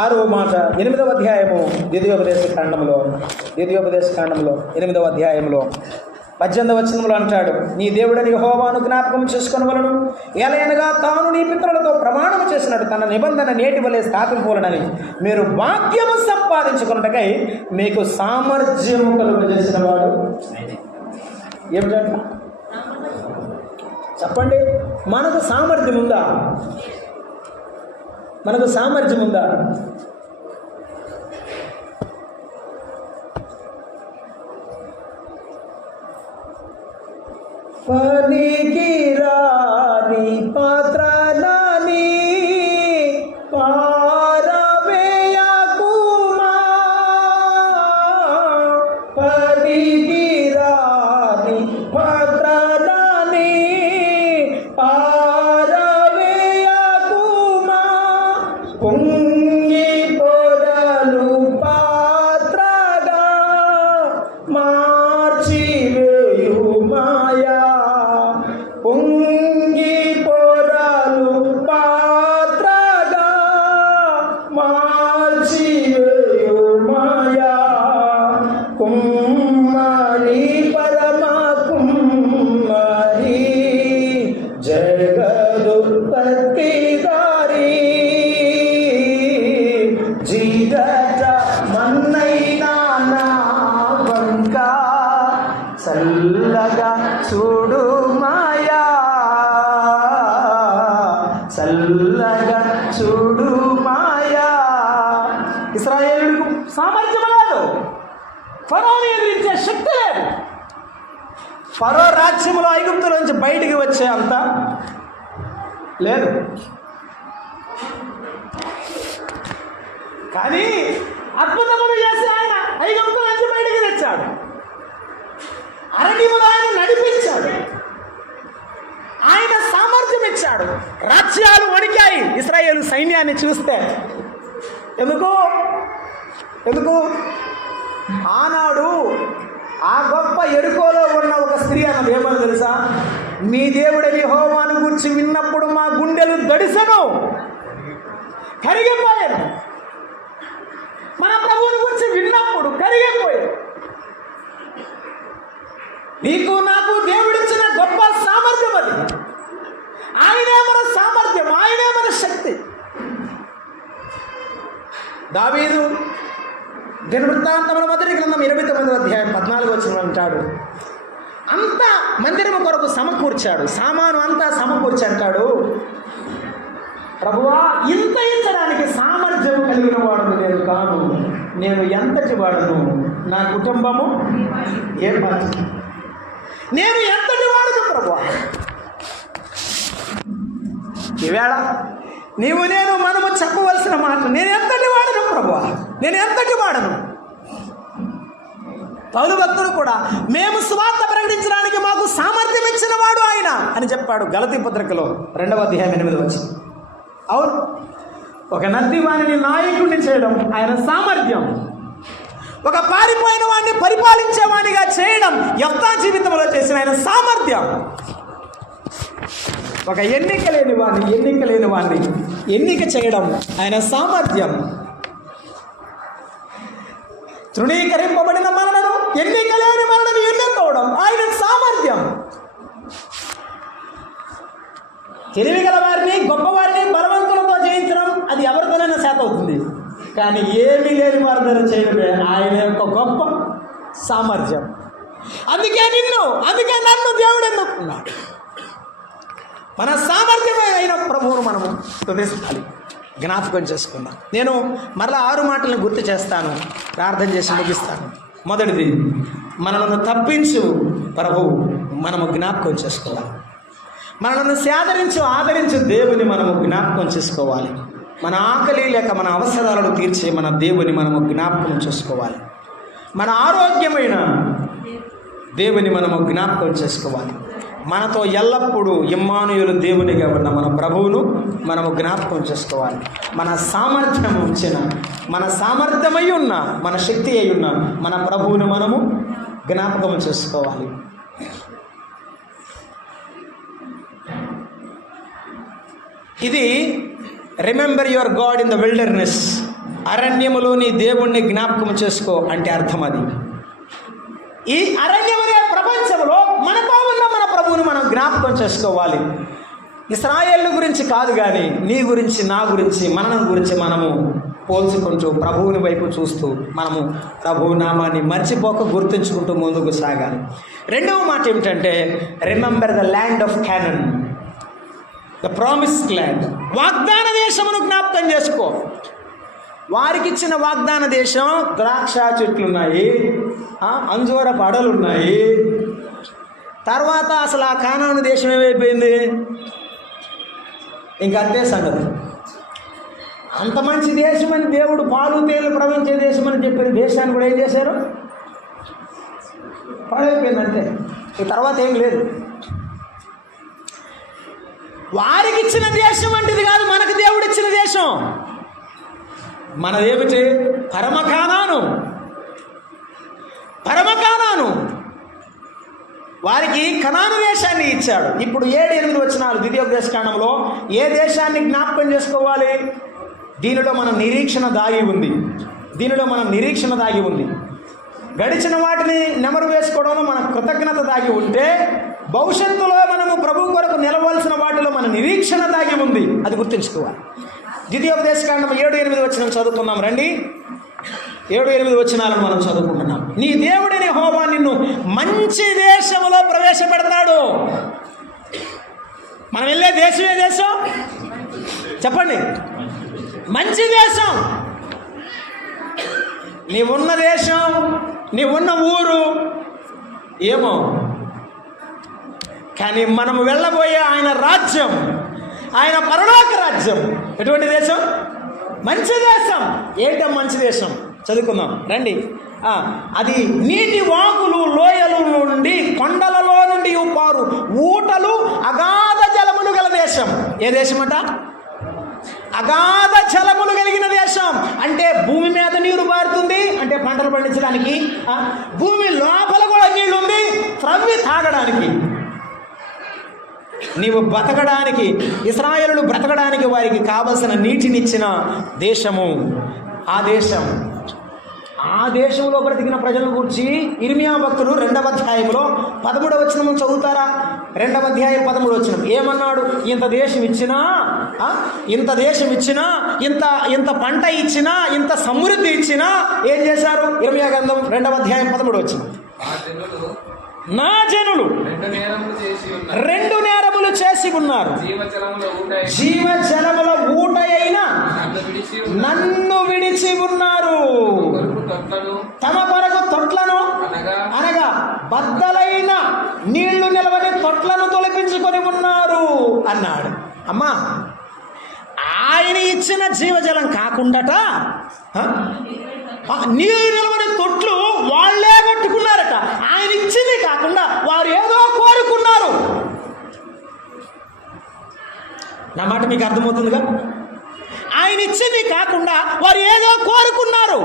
6వ మాట 8వ అధ్యాయము ద్వితీయోపదేశ కాండంలో 8వ అధ్యాయంలో 18వ వచనంలో అంటాడు, నీ దేవుడని యెహోవాను జ్ఞాపకం చేసుకొనవలెను, ఏలయనగా తాను నీ పితరులతో ప్రమాణం చేసినట్టు తన నిబంధన నేటి వలె స్థాపింపవలెనని మీరు భాగ్యము సంపాదించుకున్నటకై మీకు సామర్థ్యము కలుగజేసిన వాడు. ఏమిటంట చెప్పండి? మనకు సామర్థ్యం ఉందా? మనకు సామర్థ్యం ఉందా? పనికిరాని పాత్రలని పారవేయకుమా, పనికిరాని పాత్రలని పారవేయకుమా, పొంగి పొరలు పాత్రగా మార్చివేయుమాయా, పొంగి పొరలు పాత్రగా మార్చివేయుమాయా, కుమ్మరి పరమ కుమ్మరి జగదుత్పత్తిదారి, జీదట మన్నైనా నా వంక చల్లగా చూడు మాయా, చల్లగా చూడు మాయా. ఇశ్రాయేలుకు సామర్థ్యం లేదు, ఫరోని ఎదిరించే శక్తి లేదు, ఫరో రాజ్యంలో ఐగుప్తు నుంచి బయటికి వచ్చే అంత లేదు. కానీ అద్భుతములు చేసి ఆయన ఐగుప్తు నుంచి బయటికి తెచ్చాడు. అరణ్యములో ఆయన నడిపించాడు, ఆయన సామర్థ్యం ఇచ్చాడు. రాజ్యాలు వణికాయి ఇశ్రాయేలు సైన్యాన్ని చూస్తే. ఎందుకు? ఆనాడు ఆ గొప్ప ఎరుకోలో ఉన్న ఒక స్త్రీ అన్నది ఏమని తెలుసా? మీ దేవుడని యెహోవాను గురించి విన్నప్పుడు మా గుండెలు దడిసెను, కరిగిపోయాను. మన ప్రభువుని గురించి విన్నప్పుడు కరిగిపోయాను. నీకు నాకు దేవుడిచ్చిన గొప్ప సామర్థ్యం అది. ఆయనే మన సామర్థ్యం, ఆయనే మన శక్తి. దావీదు దినవృత్తాంతముల మొదటి గ్రంథం 29వ అధ్యాయం 14వ వచనం అంటాడు, అంత మందిరము కొరకు సమకూర్చాడు, సామాను అంతా సమకూర్చి అంటాడు, ప్రభువా ఇంత ఇచ్చడానికి సామర్థ్యం కలిగిన వాడు నేను కాను, నేను ఎంతటి వాడును, నా కుటుంబము ఏం పని, నేను ఎంతటి వాడును ప్రభువా. ఈవేళ నీవు నేను మనము చెప్పవలసిన మాట, నేను ఎంతటి వాడను ప్రభువా, నేను ఎంతటి వాడను. పౌలు భక్తుడు కూడా మేము సువార్త ప్రకటించడానికి మాకు సామర్థ్యం ఇచ్చిన వాడు ఆయన అని చెప్పాడు గలతీ పత్రికలో 2వ అధ్యాయం 8వ వచనం. అవును, ఒక నత్తివాణిని నాయకుడిని చేయడం ఆయన సామర్థ్యం. ఒక పారిపోయిన వాడిని పరిపాలించేవాడిగా చేయడం యెఫ్తా జీవితంలో చేసిన ఆయన సామర్థ్యం. ఒక ఎన్నిక లేని వాడిని ఎన్నిక చేయడం ఆయన సామర్థ్యం. తృణీకరింపబడిన మనలను, ఎన్నిక లేని మనలను ఎన్నుకోవడం ఆయన సామర్థ్యం. తెలివి గల వారిని, గొప్పవారిని బలవంతులతో జయించడం అది ఎవరితోనైనా శాత అవుతుంది. కానీ ఏమీ లేని వారి దగ్గర చేయడమే ఆయన యొక్క గొప్ప సామర్థ్యం. అందుకే నన్ను దేవుడు ఎన్నుకున్నాడు. మన సామర్థ్యమే అయిన ప్రభువును మనము స్తుతించాలి, జ్ఞాపకం చేసుకుందాం. నేను మరలా 6 మాటలను గుర్తు చేస్తాను, ప్రార్థన చేసి ముగిస్తాను. మొదటిది, మనలను తప్పించు ప్రభువు మనము జ్ఞాపకం చేసుకోవాలి. మనలను ఆదరించు దేవుని మనము జ్ఞాపకం చేసుకోవాలి. మన ఆకలి లేక మన అవసరాలను తీర్చే మన దేవుని మనము జ్ఞాపకం చేసుకోవాలి. మన ఆరోగ్యమైన దేవుని మనము జ్ఞాపకం చేసుకోవాలి. మనతో ఎల్లప్పుడూ ఇమ్మానుయేలు దేవునిగా ఉన్న మన ప్రభువును మనము జ్ఞాపకం చేసుకోవాలి. మన సామర్థ్యమై ఉన్న, మన శక్తి అయి ఉన్న మన ప్రభువును మనము జ్ఞాపకం చేసుకోవాలి. ఇది remember your God in the wilderness, అరణ్యములో నీ దేవుణ్ణి జ్ఞాపకం చేసుకో అంటే అర్థం అది. ఈ అరణ్యమనే ప్రపంచంలో మనతో ఉన్న మన ప్రభువుని మనం జ్ఞాపకం చేసుకోవాలి. ఇశ్రాయేలు గురించి కాదు, కానీ నీ గురించి, నా గురించి, మన గురించి మనము పోల్చుకుంటూ ప్రభువుని వైపు చూస్తూ మనము ప్రభు నామాన్ని మర్చిపోక గుర్తుంచుకుంటూ ముందుకు సాగాలి. 2వ మాట ఏమిటంటే remember the land of Conan, the promised land. వాగ్దాన దేశమును జ్ఞాపకం చేసుకో. వారికి ఇచ్చిన వాగ్దాన దేశం ద్రాక్ష చెట్లున్నాయి, అంజూర పడలున్నాయి. తర్వాత అసలు ఆ కానాను దేశం ఏమైపోయింది? ఇంకా అంతే సంగతి. అంత మంచి దేశం అని దేవుడు పాలు తేలు ప్రవహించే దేశం అని చెప్పిన దేశాన్ని కూడా ఏం చేశారు? పాడైపోయింది అంతే. ఈ తర్వాత ఏం లేదు. వారికి ఇచ్చిన దేశం వంటిది కాదు మనకు దేవుడు ఇచ్చిన దేశం. మనదేమిటి? పరమకానాను. వారికి కనాను దేశాన్ని ఇచ్చాడు. ఇప్పుడు 7-8 వచనాలు ద్వితీయోపదేశకాండంలో ఏ దేశాన్ని జ్ఞాపకం చేసుకోవాలి? దీనిలో మన నిరీక్షణ దాగి ఉంది. గడిచిన వాటిని నెమరు వేసుకోవడంలో మన కృతజ్ఞత దాగి ఉంటే, భవిష్యత్తులో మనము ప్రభు కొరకు నిలవలసిన వాటిలో మన నిరీక్షణ దాగి ఉంది. అది గుర్తుంచుకోవాలి. ద్వితీయోపదేశకాండం 7-8 వచనం చదువుకుందాం రండి. 7-8 వచనాలను మనం చదువుకుంటున్నాం. నీ దేవుడిని యెహోవా నిన్ను మంచి దేశంలో ప్రవేశపెడతాడు. మనం వెళ్ళే దేశం ఏ దేశం చెప్పండి? మంచి దేశం. నీవున్న దేశం, నీవున్న ఊరు ఏమో, కానీ మనము వెళ్ళబోయే ఆయన రాజ్యం, ఆయన పరలోక రాజ్యం ఎటువంటి దేశం? మంచి దేశం. ఏంటో మంచి దేశం? చదువుకుందాం రండి. అది నీటి వాగులు, లోయలు నుండి, కొండలలో నుండి పారు ఊటలు, అగాధ జలములు గల దేశం. ఏ దేశం అట? అగాధ జలములు కలిగిన దేశం. అంటే భూమి మీద నీరు పారుతుంది, అంటే పంటలు పండించడానికి. భూమి లోపల కూడా నీళ్ళు ఉంది, త్రవ్వి తాగడానికి. నీవు బ్రతకడానికి, ఇశ్రాయేలులు బ్రతకడానికి వారికి కావలసిన నీటినిచ్చిన దేశము ఆ దేశంలో బ్రతికిన ప్రజల గురించి ఇర్మియా భక్తుడు 2వ అధ్యాయంలో 13వ వచనం చదువుతారా? 2వ అధ్యాయం 13వ వచనం ఏమన్నాడు? ఇంత దేశం ఇచ్చినా, ఇంత పంట ఇచ్చినా, ఇంత సమృద్ధి ఇచ్చినా ఏం చేశారు? ఇర్మియా గ్రంథం 2వ అధ్యాయం 13వ వచనం, నా జనులు 2 నేరములు చేసి ఉన్నారు, జీవజలముల ఊట అయిన నన్ను విడిచి ఉన్నారు, తమ కొరకు తొట్లను అనగా బద్దలైన నీళ్లు నిలవని తొట్లను తొలగించుకొని ఉన్నారు అన్నాడు. అమ్మా, ఆయన ఇచ్చిన జీవజలం కాకుండాట నీరు నిలబడే తొట్లు వాళ్ళే కట్టుకున్నారట. ఆయన ఇచ్చింది కాకుండా వారు ఏదో కోరుకున్నారు. నా మాట మీకు అర్థమవుతుందిగా? ఆయన ఇచ్చింది కాకుండా వారు ఏదో కోరుకున్నారు.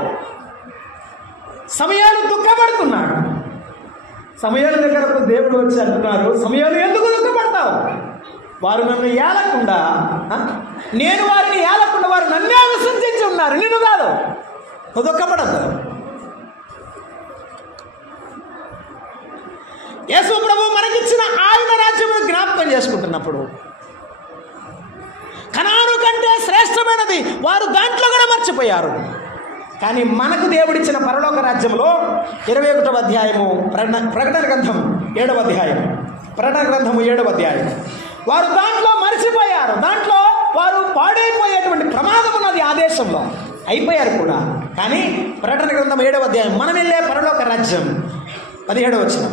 సమయాలు దుఃఖపడుతున్నాడు. సమయాల దగ్గరకు దేవుడు వచ్చి అంటున్నారు, సమయాలు ఎందుకు దుఃఖపడతావు? వారు నన్ను ఏలకుండా, నేను వారిని ఏలకుండా వారు నన్నే అనుసరించి ఉన్నారు, నిన్ను కాదు. నువ్వు దుఃఖపడద్దు. యేసు ప్రభు మనకిచ్చిన ఆయన రాజ్యమును జ్ఞాపకం చేసుకుంటున్నప్పుడు కనాను కంటే శ్రేష్టమైనది వారు దాంట్లో కూడా మర్చిపోయారు. కానీ మనకు దేవుడిచ్చిన పరలోక రాజ్యంలో 21వ అధ్యాయము ప్రకటన గ్రంథం 7వ అధ్యాయం, ప్రకటన గ్రంథము 7వ అధ్యాయం, వారు దాంట్లో మర్చిపోయారు. దాంట్లో వారు పాడైపోయేటువంటి ప్రమాదం ఉన్నది. ఆ దేశంలో అయిపోయారు కూడా. కానీ ప్రకటన గ్రంథం 7వ అధ్యాయం, మనం వెళ్ళే పరలోక రాజ్యం 17వ వచనం,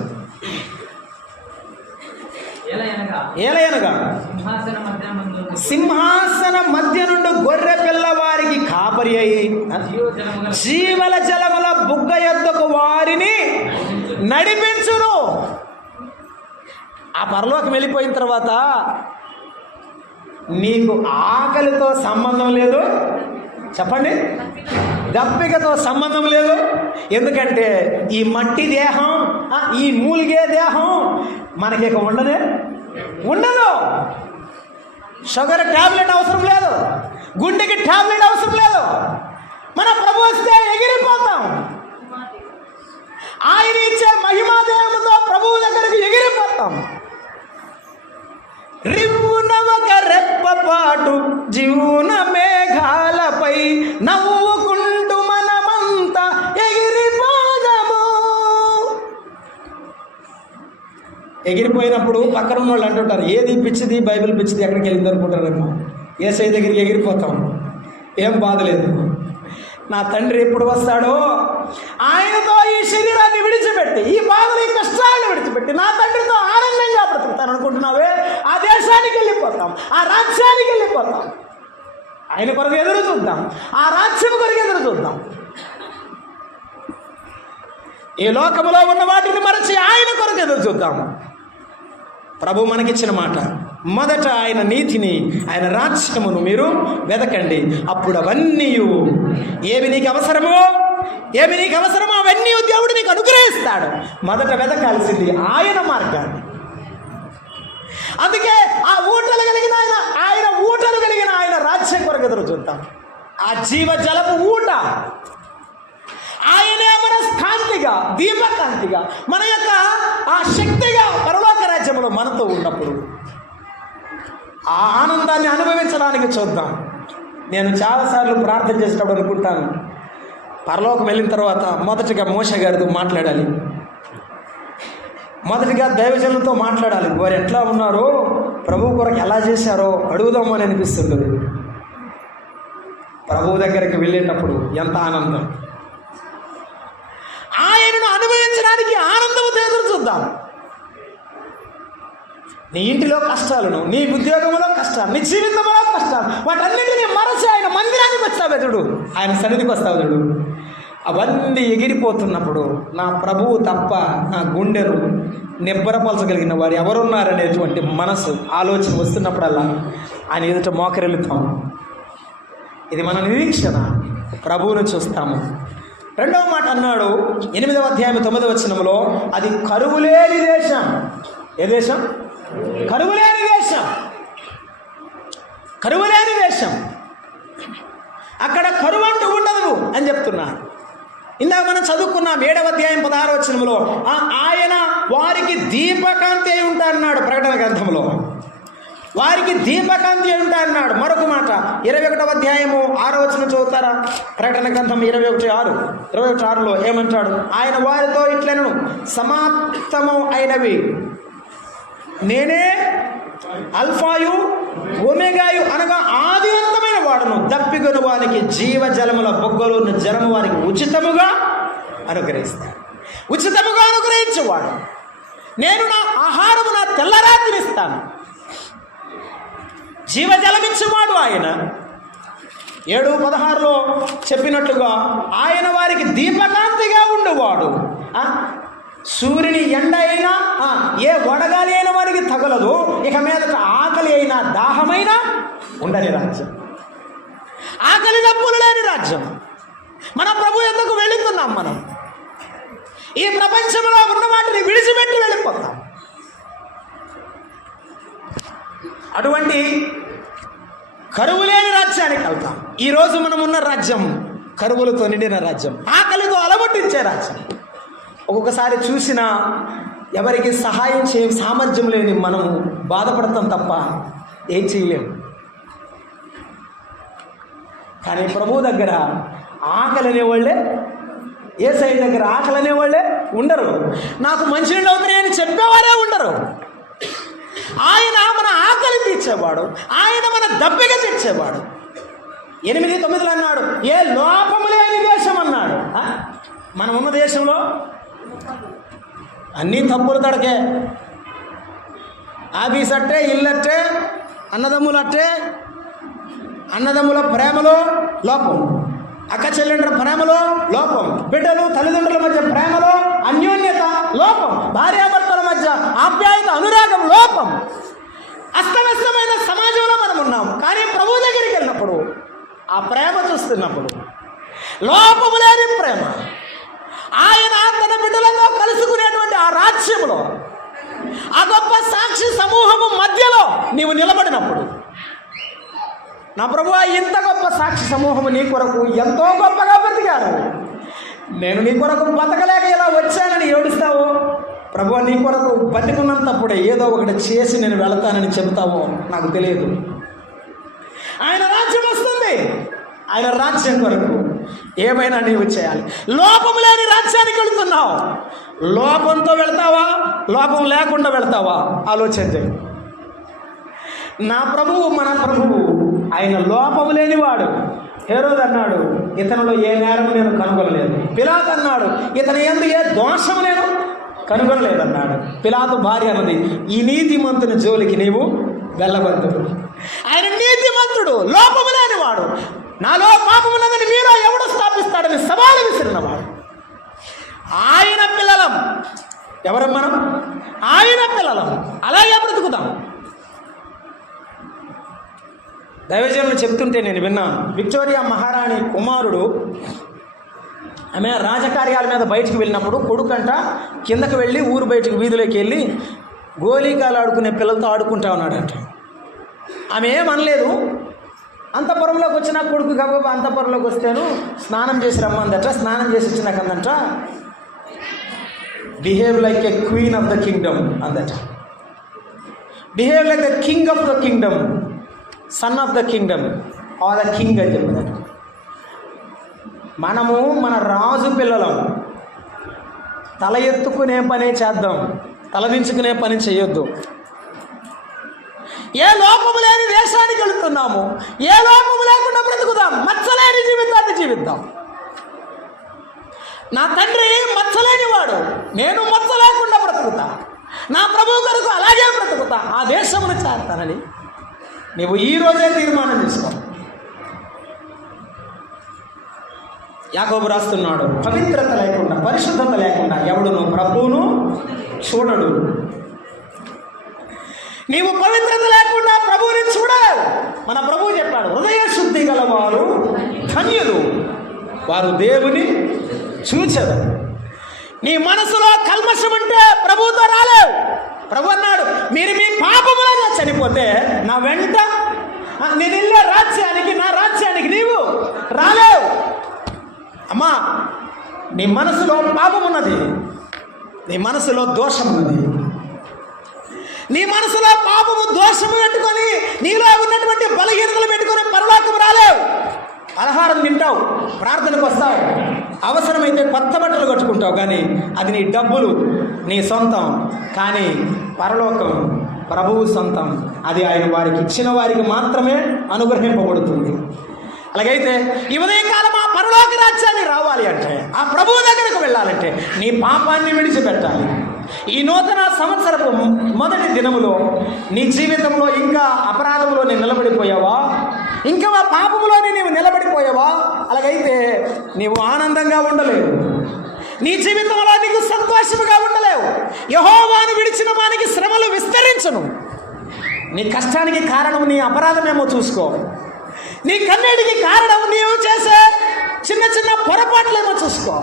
ఏలయనగా సింహాసన మధ్య నుండి గొర్రె పిల్లవారికి కాపరి అయి జీవల జలముల బుగ్గ యొద్దకు వారిని నడిపించును. ఆ పరలోకం వెళ్ళిపోయిన తర్వాత నీకు ఆకలితో సంబంధం లేదు, చెప్పండి, దప్పికతో సంబంధం లేదు. ఎందుకంటే ఈ మట్టి దేహం, ఈ మూలిగే దేహం మనకి ఉండదు. షుగర్ టాబ్లెట్ అవసరం లేదు, గుండెకి టాబ్లెట్ అవసరం లేదు. మన ప్రభు వస్తే ఎగిరిపోతాం. ఆయన ఇచ్చే మహిమాదేహంతో ప్రభువు దగ్గరకు ఎగిరిపోతాం. రివ్వున ఒక రెప్పపాటు జీవన మేఘాలపై నవ్వుకుంటూ మనమంతా ఎగిరిపోదాము. ఎగిరిపోయినప్పుడు పక్కన ఉన్న వాళ్ళు అంటుంటారు, ఏది పిచ్చిది, బైబిల్ పిచ్చిది, ఎక్కడికి వెళ్ళింది అనుకుంటారేమో. యేసయ్య దగ్గరికి ఎగిరిపోతాం, ఏం బాధ లేదు. నా తండ్రి ఎప్పుడు వస్తాడో ఆయనతో ఈ శరీరాన్ని విడిచిపెట్టి, ఈ బాధలు, ఈ కష్టాలను విడిచిపెట్టి నా తండ్రితో ఆనందంగా బ్రతుకుతాను అనుకుంటున్నావే, ఆ దేశానికి వెళ్ళిపోతాం, ఆ రాజ్యానికి వెళ్ళిపోతాం. ఆయన కొరకు ఎదురు చూద్దాం, ఆ రాజ్యం కొరకు ఎదురు చూద్దాం. ఈ లోకములో ఉన్న వాటిని మరచి ఆయన కొరకు ఎదురు చూద్దాం. ప్రభు మనకిచ్చిన మాట, మొదట ఆయన నీతిని, ఆయన రాజ్యమును మీరు వెదకండి, అప్పుడు అవన్నీ ఏవి నీకు అవసరమో అవన్నీ దేవుడు నీకు అనుగ్రహిస్తాడు. మొదట వెదకాల్సింది ఆయన మార్గాన్ని. అందుకే ఆ ఊటలు కలిగిన ఆయన రాజ్యం కొరకు ఎదురు చూద్దాం. ఆ జీవజలపు ఊట ఆయనే మన కాంతిగా, దీపకాంతిగా, మన యొక్క ఆ శక్తిగా పరలోక రాజ్యంలో మనతో ఉన్నప్పుడు ఆ ఆనందాన్ని అనుభవించడానికి చూద్దాం. నేను చాలాసార్లు ప్రార్థన చేసేటప్పుడు అనుకుంటాను, పరలోకం వెళ్ళిన తర్వాత మొదటిగా మోషే గారితో మాట్లాడాలి, మొదటిగా దైవజనులతో మాట్లాడాలి. వారు ఎట్లా ఉన్నారో, ప్రభు కొరకు ఎలా చేశారో అడుగుదాము అని అనిపిస్తుంది. ప్రభువు దగ్గరికి వెళ్ళేటప్పుడు ఎంత ఆనందం, ఆయనను అనుభవించడానికి ఆనందంతో ఎదురు చూద్దాం. నీ ఇంటిలో కష్టాలను, నీ ఉద్యోగంలో కష్టాలు, నీ జీవితంలో కష్టాలు, వాటన్నిటినీ మరచి ఆయన మందిరానికి వస్తావు ఎదుడు, ఆయన సన్నిధికి వస్తావు ఎదుడు. అవన్నీ ఎగిరిపోతున్నప్పుడు నా ప్రభువు తప్ప నా గుండెను నిబ్బరపరచగలిగిన వారు ఎవరున్నారనేటువంటి మనసు, ఆలోచన వస్తున్నప్పుడల్లా ఆయన ఎదుట మోకరిల్లుతాం. ఇది మన నిరీక్షణ, ప్రభువును చూస్తాము. రెండవ మాట అన్నాడు 8వ అధ్యాయం 9వ వచనంలో, అది కరువులేని దేశం. ఏ దేశం? కరువులేని దేశం. కరువులేని దేశం. అక్కడ కరువు అంటూ ఉండదు అని చెప్తున్నారు. ఇందాక మనం చదువుకున్నాం 7వ అధ్యాయం 16వ వచనంలో, ఆయన వారికి దీపకాంతి అయి ఉంటారన్నాడు. ప్రకటన గ్రంథంలో వారికి దీపకాంతి అయి ఉంటారన్నాడు. మరొక మాట 21వ అధ్యాయము 6వ వచనం చదువుతారా? ప్రకటన గ్రంథం 21:6లో ఏమంటాడు? ఆయన వారితో ఇట్లను, సమాప్తము అయినవి నేనే అల్ఫాయు ఒమేగాయు, అనగా ఆది అంతమైన వాడును. దప్పిగొను వారికి జీవజలముల బొగ్గలున్న జలము వారికి ఉచితముగా అనుగ్రహిస్తాను. ఉచితముగా అనుగ్రహించేవాడు. నేను నా ఆహారము నా తెల్లరాత్రిస్తాను. జీవజలమిచ్చేవాడు ఆయన. 7:16 చెప్పినట్లుగా ఆయన వారికి దీపకాంతిగా ఉండేవాడు. సూర్యుని ఎండ అయినా ఏ వడగాలి అయిన వారికి తగలదు. ఇక మీదట ఆకలి అయినా దాహమైనా ఉండని రాజ్యం, ఆకలి దప్పులు లేని రాజ్యం. మన ప్రభు ఎందుకు వెళుతున్నాం? మనం ఈ ప్రపంచంలో ఉన్న వాటిని విడిచిపెట్టి వెళ్ళిపోతాం. అటువంటి కరువు లేని రాజ్యానికి వెళ్తాం. ఈరోజు మనం ఉన్న రాజ్యం కరువులతో నిండిన రాజ్యం, ఆకలితో అలగొట్టించే రాజ్యం. ఒక్కొక్కసారి చూసినా ఎవరికి సహాయం సామర్థ్యం లేని మనము బాధపడతాం తప్ప ఏం చేయలేము. కానీ ప్రభు దగ్గర ఆకలి అనేవాళ్ళే, యేసయ్య దగ్గర ఆకలి అనేవాళ్ళే ఉండరు. నాకు మంచినీళ్ళు అవుతున్నాయని చెప్పేవారే ఉండరు. ఆయన మన ఆకలి తీర్చేవాడు, ఆయన మన దప్పిక తీర్చేవాడు. 8:9 అన్నాడు, ఏ లోపము లేని దేశం అన్నాడు. మనం ఉన్న దేశంలో అన్నీ తప్పులు తడకే. ఆఫీస్ అట్టే, ఇల్లు అట్టే, అన్నదమ్ములు అట్టే, అన్నదమ్ముల ప్రేమలో లోపం, అక్క చెల్లెండ్ర ప్రేమలో లోపం, బిడ్డలు తల్లిదండ్రుల మధ్య ప్రేమలో అన్యోన్యత లోపం, భార్యాభర్తల మధ్య ఆప్యాయత అనురాగం లోపం. అస్తవ్యస్తమైన సమాజంలో మనం ఉన్నాం. కానీ ప్రభు దగ్గరికి వెళ్ళినప్పుడు, ఆ ప్రేమ చూస్తున్నప్పుడు లోపము లేని ప్రేమ, ఆయన తన బిడ్డలతో కలుసుకునేటువంటి ఆ రాజ్యంలో, ఆ గొప్ప సాక్షి సమూహము మధ్యలో నీవు నిలబడినప్పుడు, నా ప్రభు ఇంత గొప్ప సాక్షి సమూహము నీ కొరకు ఎంతో గొప్పగా బ్రతికారు, నేను నీ కొరకు బతకలేక ఇలా వచ్చానని ఏడుస్తావు. ప్రభు నీ కొరకు బతికున్నంతప్పుడే ఏదో ఒకటి చేసి నేను వెళతానని చెబుతావో నాకు తెలియదు. ఆయన రాజ్యం వస్తుంది. ఆయన రాజ్యం కొరకు ఏమైనా నీవు చేయాలి. లోపము లేని రాజ్యానికి వెళుతున్నావు. లోపంతో వెళ్తావా, లోపం లేకుండా వెళ్తావా? ఆలోచించే. నా ప్రభువు, మన ప్రభువు ఆయన లోపము లేనివాడు. హేరోదు అన్నాడు, ఇతనిలో ఏ నేరము నేను కనుగొనలేదు. పిలాతు అన్నాడు, ఇతని యందు ఏ దోషము నేను కనుగొనలేదన్నాడు. పిలాతు భార్య అన్నది, ఈ నీతిమంతుని జోలికి నీవు వెళ్ళవద్దు. ఆయన నీతిమంతుడు, లోపము లేనివాడు. నాలో పాపమున్నదని మీలో ఎవడు స్థాపిస్తాడని సవాలు విసిరినవాడు. ఆయన పిల్లలం. ఎవరు మనం? ఆయన పిల్లలం. అలాగే బ్రతుకుతాం. దైవజనులు చెప్తుంటే నేను విన్నాను. విక్టోరియా మహారాణి కుమారుడు, ఆమె రాజకార్యాల మీద బయటికి వెళ్ళినప్పుడు కొడుకంట కిందకి వెళ్ళి ఊరు బయటికి వీధిలోకి వెళ్ళి గోలీకాలు ఆడుకునే పిల్లలతో ఆడుకుంటా ఉన్నాడంట. ఆమె ఏమనలేదు. అంతఃపురంలోకి వచ్చిన కొడుకు కాబట్టి అంతఃపురంలోకి వస్తేను స్నానం చేసి రమ్మందట. స్నానం చేసి వచ్చినాకందంట, behave like a queen of the kingdom అందట. Behave like the king of the kingdom, son of the kingdom or the king అని చెప్పినట్టు. మనము మన రాజు పిల్లలం. తల ఎత్తుకునే పనే చేద్దాం, తలదించుకునే పని చేయొద్దు. ఏ లోపము లేని దేశానికి వెళుతున్నాము, ఏ లోపము లేకుండా బ్రతుకుదాం. మచ్చలేని జీవితాన్ని జీవిద్దాం. నా తండ్రి మచ్చలేనివాడు, నేను మచ్చ లేకుండా బ్రతుకుతా. నా ప్రభువు కొరకు అలాగే బ్రతుకుతా. ఆ దేశమును చేస్తానని నీవు ఈరోజే తీర్మానం చేసుకో. యాకోబు రాస్తున్నాడు, పవిత్రత లేకుండా, పరిశుద్ధత లేకుండా ఎవడును ప్రభువును చూడడు. నీవు పవిత్రత లేకుండా ప్రభువుని చూడలేవు. మన ప్రభువు చెప్పాడు, హృదయ శుద్ధి గలవారు ధన్యులు, వారు దేవుని చూచెదరు. నీ మనసులో కల్మషం ఉంటే ప్రభువుతో రాలేవు. ప్రభు అన్నాడు, మీరు మీ పాపములనే చనిపోతే నా వెంట నేను వెళ్ళే రాజ్యానికి, నా రాజ్యానికి నీవు రాలేవు. అమ్మా, నీ మనసులో పాపం ఉన్నది, నీ మనసులో దోషం ఉన్నది. నీ మనసులో పాపము దోషము పెట్టుకొని, నీలో ఉన్నటువంటి బలహీనతలు పెట్టుకొని పరలోకము రాలేవు. ఆహారం తింటావు, ప్రార్థనకు వస్తావు, అవసరమైతే కొత్త బట్టలు కట్టుకుంటావు. కానీ అది నీ డబ్బులు, నీ సొంతం. కానీ పరలోకం ప్రభువు సొంతం. అది ఆయన వారికి ఇచ్చిన వారికి మాత్రమే అనుగ్రహింపబడుతుంది. అలాగైతే ఈ ఉదయకాలం ఆ పరలోక రాజ్యాన్ని రావాలి అంటే, ఆ ప్రభువు దగ్గరకు వెళ్ళాలంటే నీ పాపాన్ని విడిచిపెట్టాలి. ఈ నూతన సంవత్సరపు మొదటి దినములో నీ జీవితంలో ఇంకా అపరాధంలో నిలబడిపోయావా? ఇంకా ఆ పాపంలోనే నీవు నిలబడి నీవు ఆనందంగా ఉండలేవు. నీ జీవితంలో నీకు సంతోషముగా ఉండలేవు. యెహోవాను విడిచిన వానికి శ్రమలు విస్తరించును. నీ కష్టానికి కారణం నీ అపరాధమేమో చూసుకో. నీ కన్నీటికి కారణం నీవు చేసే చిన్న చిన్న పొరపాట్లేమో చూసుకో.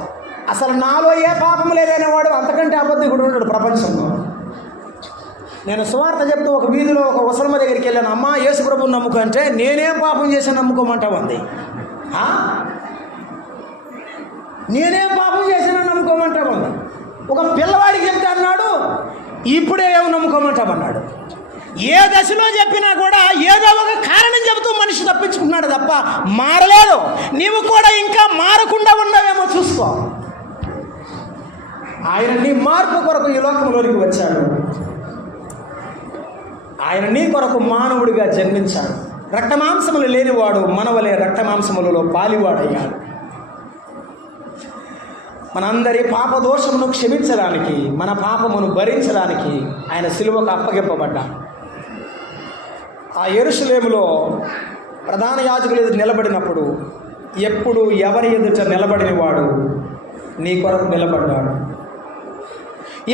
అసలు నాలో ఏ పాపం లేదనేవాడు అంతకంటే అబద్ధికుడు ఉన్నాడు ప్రపంచంలో. నేను సువార్త చెప్తూ ఒక వీధిలో ఒక ముసలమ్మ దగ్గరికి వెళ్ళాను. అమ్మ యేసు ప్రభువుని నమ్ముకో అంటే నేనేం పాపం చేశాను నమ్ముకోమంటావు అంది. నేనేం పాపం చేశానని నమ్ముకోమంటావు అంది. ఒక పిల్లవాడికి చెప్తే అన్నాడు ఇప్పుడే ఏమో నమ్ముకోమంటామన్నాడు. ఏ దశలో చెప్పినా కూడా ఏదో ఒక కారణం చెబుతూ మనిషి తప్పించుకుంటున్నాడు తప్ప మారలేదు. నీవు కూడా ఇంకా మారకుండా ఉన్నావేమో చూసుకో. ఆయన నీ మార్పు కొరకు ఈ లోకంలోనికి వచ్చాడు. ఆయన నీ కొరకు మానవుడిగా జన్మించాడు. రక్తమాంసములు లేనివాడు మనవలే రక్తమాంసములలో పాలివాడయ్యాడు. మనందరి పాపదోషమును క్షమించడానికి, మన పాపమును భరించడానికి ఆయన సిలువకు అప్పగింపబడ్డాడు. ఆ యెరూషలేములో ప్రధాన యాజకులు ఎదుట నిలబడినప్పుడు ఎప్పుడు ఎవరి ఎదుట నిలబడిన వాడు నీ కొరకు నిలబడ్డాడు.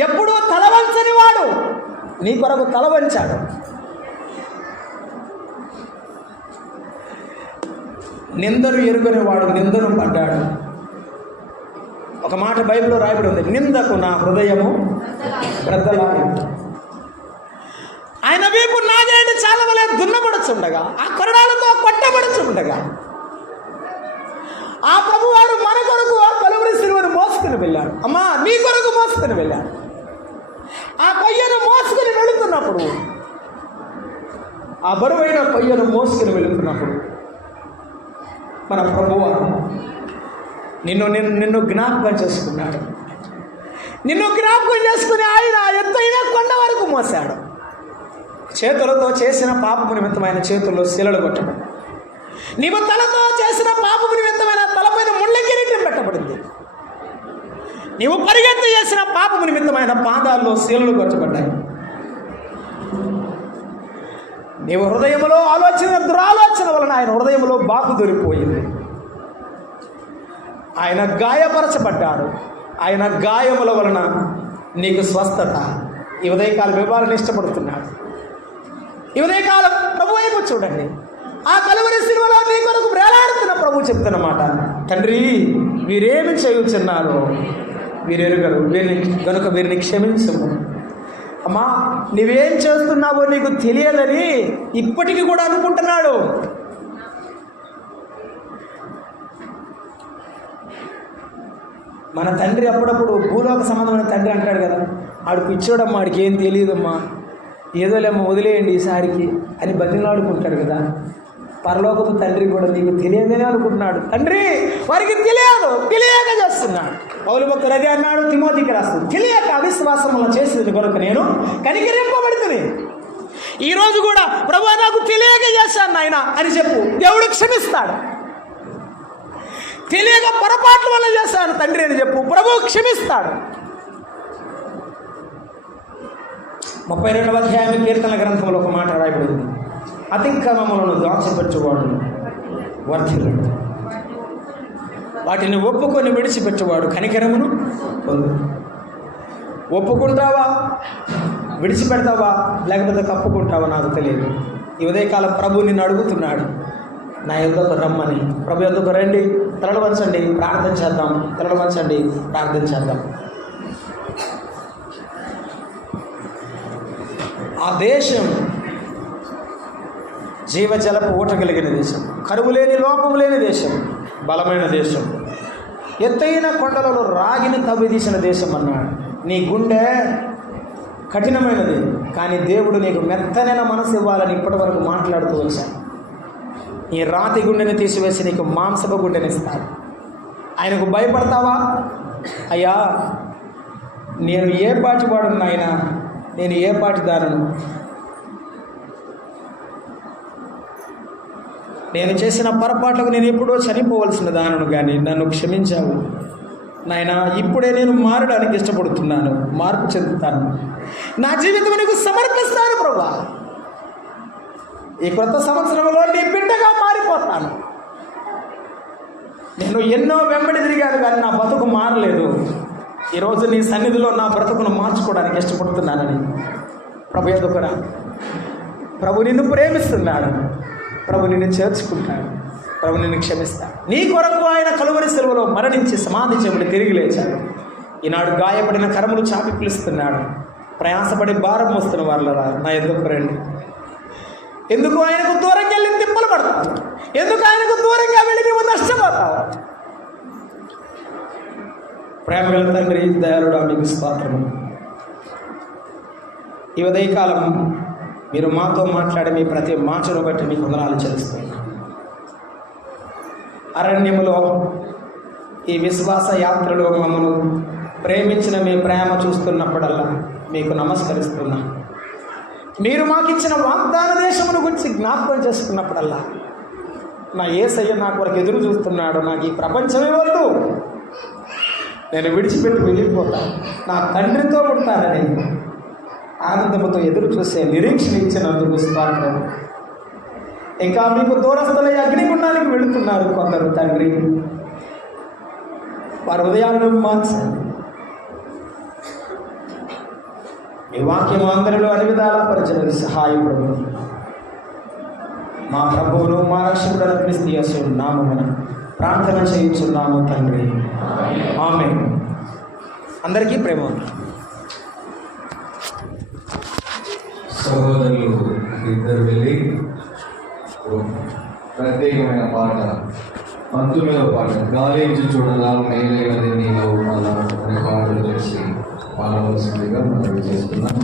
ఎప్పుడూ తలవంచని వాడు నీ కొరకు తలవంచాడు. నిందను ఎరుగని వాడు నిందను పడ్డాడు. ఒక మాట బైబిల్లో రాయబడి ఉంది, నిందకు నా హృదయము బ్రద్దలాడింది. ఆయన వీపు నాగేటి చాలా వలె దున్నబడుచుండగా, ఆ కొరడాలతో కొట్టబడుచుండగా ఆ ప్రభువాడు మన కొరకు ఆ కలువరి సిలువను మోసుకుని వెళ్ళాడు. అమ్మా నీ కొరకు మోసుకుని వెళ్ళాడు. ఆ కొయ్యను మోసుకుని వెళుతున్నప్పుడు, ఆ బరువైన కొయ్యను మోసుకుని వెళుతున్నప్పుడు మన ప్రభువాడు నిన్ను జ్ఞాపకం చేసుకున్నాడు. నిన్ను జ్ఞాపకం చేసుకుని ఆయన ఎత్తైన కొండ వరకు మోసాడు. చేతులతో చేసిన పాపము నిమిత్తమైన చేతుల్లో శిలలు కొట్టబడి, నీవు తలతో చేసిన పాపము నిమిత్తమైన తలపైన ముళ్ళ కిరీటం పెట్టబడింది. నీవు పరిగెత్తి చేసిన పాపము నిమిత్తమైన పాదాల్లో శీలలు కొట్టబడ్డాయి. నీవు హృదయంలో ఆలోచన దురాలోచన వలన ఆయన హృదయంలో బాకు దొరికిపోయింది. ఆయన గాయపరచబడ్డాడు. ఆయన గాయముల వలన నీకు స్వస్థత. ఈ ఉదయకాలం ఇవ్వాలని ఇష్టపడుతున్నాడు. ఈ ఉదయకాలం ప్రభు వైపు చూడండి. ఆ కలువరి సిలువలో నీ కొరకు వేలాడుతున్న ప్రభు చెప్తున్నమాట, తండ్రి వీరేమి చేయుచున్నారో వీరెరుగరు, గనుక వీరిని క్షమించము. అమ్మా నువ్వేం చేస్తున్నావో నీకు తెలియదని ఇప్పటికీ కూడా అనుకుంటున్నాడు. మన తండ్రి అప్పుడప్పుడు భూలోక సంబంధమైన తండ్రి అంటాడు కదా, ఆడు పిచ్చోడమ్మా, ఆడికి ఏం తెలియదమ్మా, ఏదోలేమ్మా వదిలేయండి ఈసారికి అని బతిలాడుకుంటాడు కదా. పరలోకపు తండ్రి కూడా నీకు తెలియదని అనుకుంటున్నాడు. తండ్రి వారికి తెలియక చేస్తున్నాడు. పౌలు భక్తుడు అదే అన్నాడు తిమోతికి రాస్తుంది, తెలియక అవిశ్వాసములో చేసేది కొరకు నేను కనికరింపబడుతుంది. ఈరోజు కూడా ప్రభువా నాకు తెలియక చేశాను నాయన అని చెప్పు, దేవుడు క్షమిస్తాడు. తెలియక పొరపాట్ల వల్ల చేశాను తండ్రి అని చెప్పు, ప్రభువు క్షమిస్తాడు. 32వ అధ్యాయం కీర్తనల గ్రంథంలో ఒక మాట రాయబడింది, అతిక్రమములను దాచిపెట్టువాడు వర్ధిల్లుడు, వాటిని ఒప్పుకొని విడిచిపెట్టువాడు కనికరమును పొందు. ఒప్పుకుంటావా, విడిచిపెడతావా, లేకపోతే కప్పుకుంటావా నాకు తెలియదు. ఈ ఉదయకాలం ప్రభు నిన్ను అడుగుతున్నాడు, నా యొద్దకు రమ్మని. ప్రభు యొద్దకు రండి, తలలు వంచండి, ప్రార్థన చేద్దాం. తలలు వంచండి, ప్రార్థన చేద్దాం. ఆ దేశం జీవజలపు ఊట కలిగిన దేశం, కరువు లేని లోపము లేని దేశం, బలమైన దేశం, ఎత్తైన కొండలలో రాగిని తవ్విదీసిన దేశం అన్నాడు. నీ గుండె కఠినమైనది, కానీ దేవుడు నీకు మెత్తనైన మనసు ఇవ్వాలని ఇప్పటి వరకు మాట్లాడుతూ వచ్చాను. ఈ రాతి గుండెని తీసివేసి నీకు మాంసపు గుండెని ఇస్తాడు. ఆయనకు భయపడతావా? అయ్యా నేను ఏ పాటి వాడును ఆయన, నేను ఏ పాటి దానను, నేను చేసిన పొరపాట్లకు నేను ఎప్పుడో చనిపోవలసిన దానను, కానీ నన్ను క్షమించావు నాయన. ఇప్పుడే నేను మారడానికి ఇష్టపడుతున్నాను, మార్పు చెందుతాను, నా జీవితం నీకు సమర్పిస్తాను ప్రభువా. ఈ కొత్త సంవత్సరంలో నీ బిడ్డగా మారిపోతాను. నేను ఎన్నో వెంబడి తిరిగాను కానీ నా బతుకు మారలేదు. ఈరోజు నీ సన్నిధిలో నా బ్రతుకును మార్చుకోవడానికి ఇష్టపడుతున్నానని ప్రభు ఎదుగురా. ప్రభు నిన్ను ప్రేమిస్తున్నాడు. ప్రభు నిన్ను చేర్చుకుంటాడు. ప్రభు నిన్ను క్షమిస్తాడు. నీ కొరకు ఆయన కలువరి సెలవులో మరణించి సమాధి చెబులు తిరిగి లేచాడు. ఈనాడు గాయపడిన కరములు చాపి పిలుస్తున్నాడు. ప్రయాసపడి భారం మోస్తున్న వాళ్ళరా నా ఎదుగు రండి. ఎందుకు ఆయనకు దూరంగా వెళ్ళి తిప్పలు పడతావు? ఎందుకు ఆయనకు దూరంగా వెళ్ళి నువ్వు నష్టపోతావు? ప్రేమ గల తండ్రి, దయాళుడా, మీకు స్తోత్రము. ఈ ఉదయకాలం మీరు మాతో మాట్లాడే మీ ప్రతి మాటను బట్టి మీకు వందనాలు చెల్లిస్తున్నాను. అరణ్యములో ఈ విశ్వాస యాత్రలో మమ్మల్ని ప్రేమించిన మీ ప్రేమ చూస్తున్నప్పుడల్లా మీకు నమస్కరిస్తున్నా. మీరు మాకిచ్చిన వాగ్దాన దేశమును గురించి జ్ఞాపకం చేసుకున్నప్పుడల్లా నా యేసయ్య నా కొరకు ఎదురు చూస్తున్నాడు. నాకు ఈ ప్రపంచమే వద్దు, నేను విడిచిపెట్టి వెళ్ళిపోతాను, నా తండ్రితో ఉంటానని ఆనందముతో ఎదురు చూసే నిరీక్షణ ఇచ్చినందుకు స్తోత్రం. ఇంకా మీకు దూరస్థులై అగ్నిగుండానికి వెళుతున్నారు కొందరు తండ్రి. వారి ఉదయాలను మార్చండి. మీ వాక్యం అందరిలో అన్ని విధాల పరిచయం సహాయపడు. మా ప్రభువును మా రక్షకుడు క్రీస్తు యేసు నామమున ప్రార్థన చేయించున్నాము తండ్రి, ఆమేన్. అందరికీ ప్రేమ. సహోదరులు ఇద్దరు వెళ్ళి ప్రత్యేకమైన పాట 19వ పాట గాలించి చూడగా మేలైనది నీలో అలా అనే పాటలు చేసి పాడవలసిందిగా మనం చేస్తున్నాం.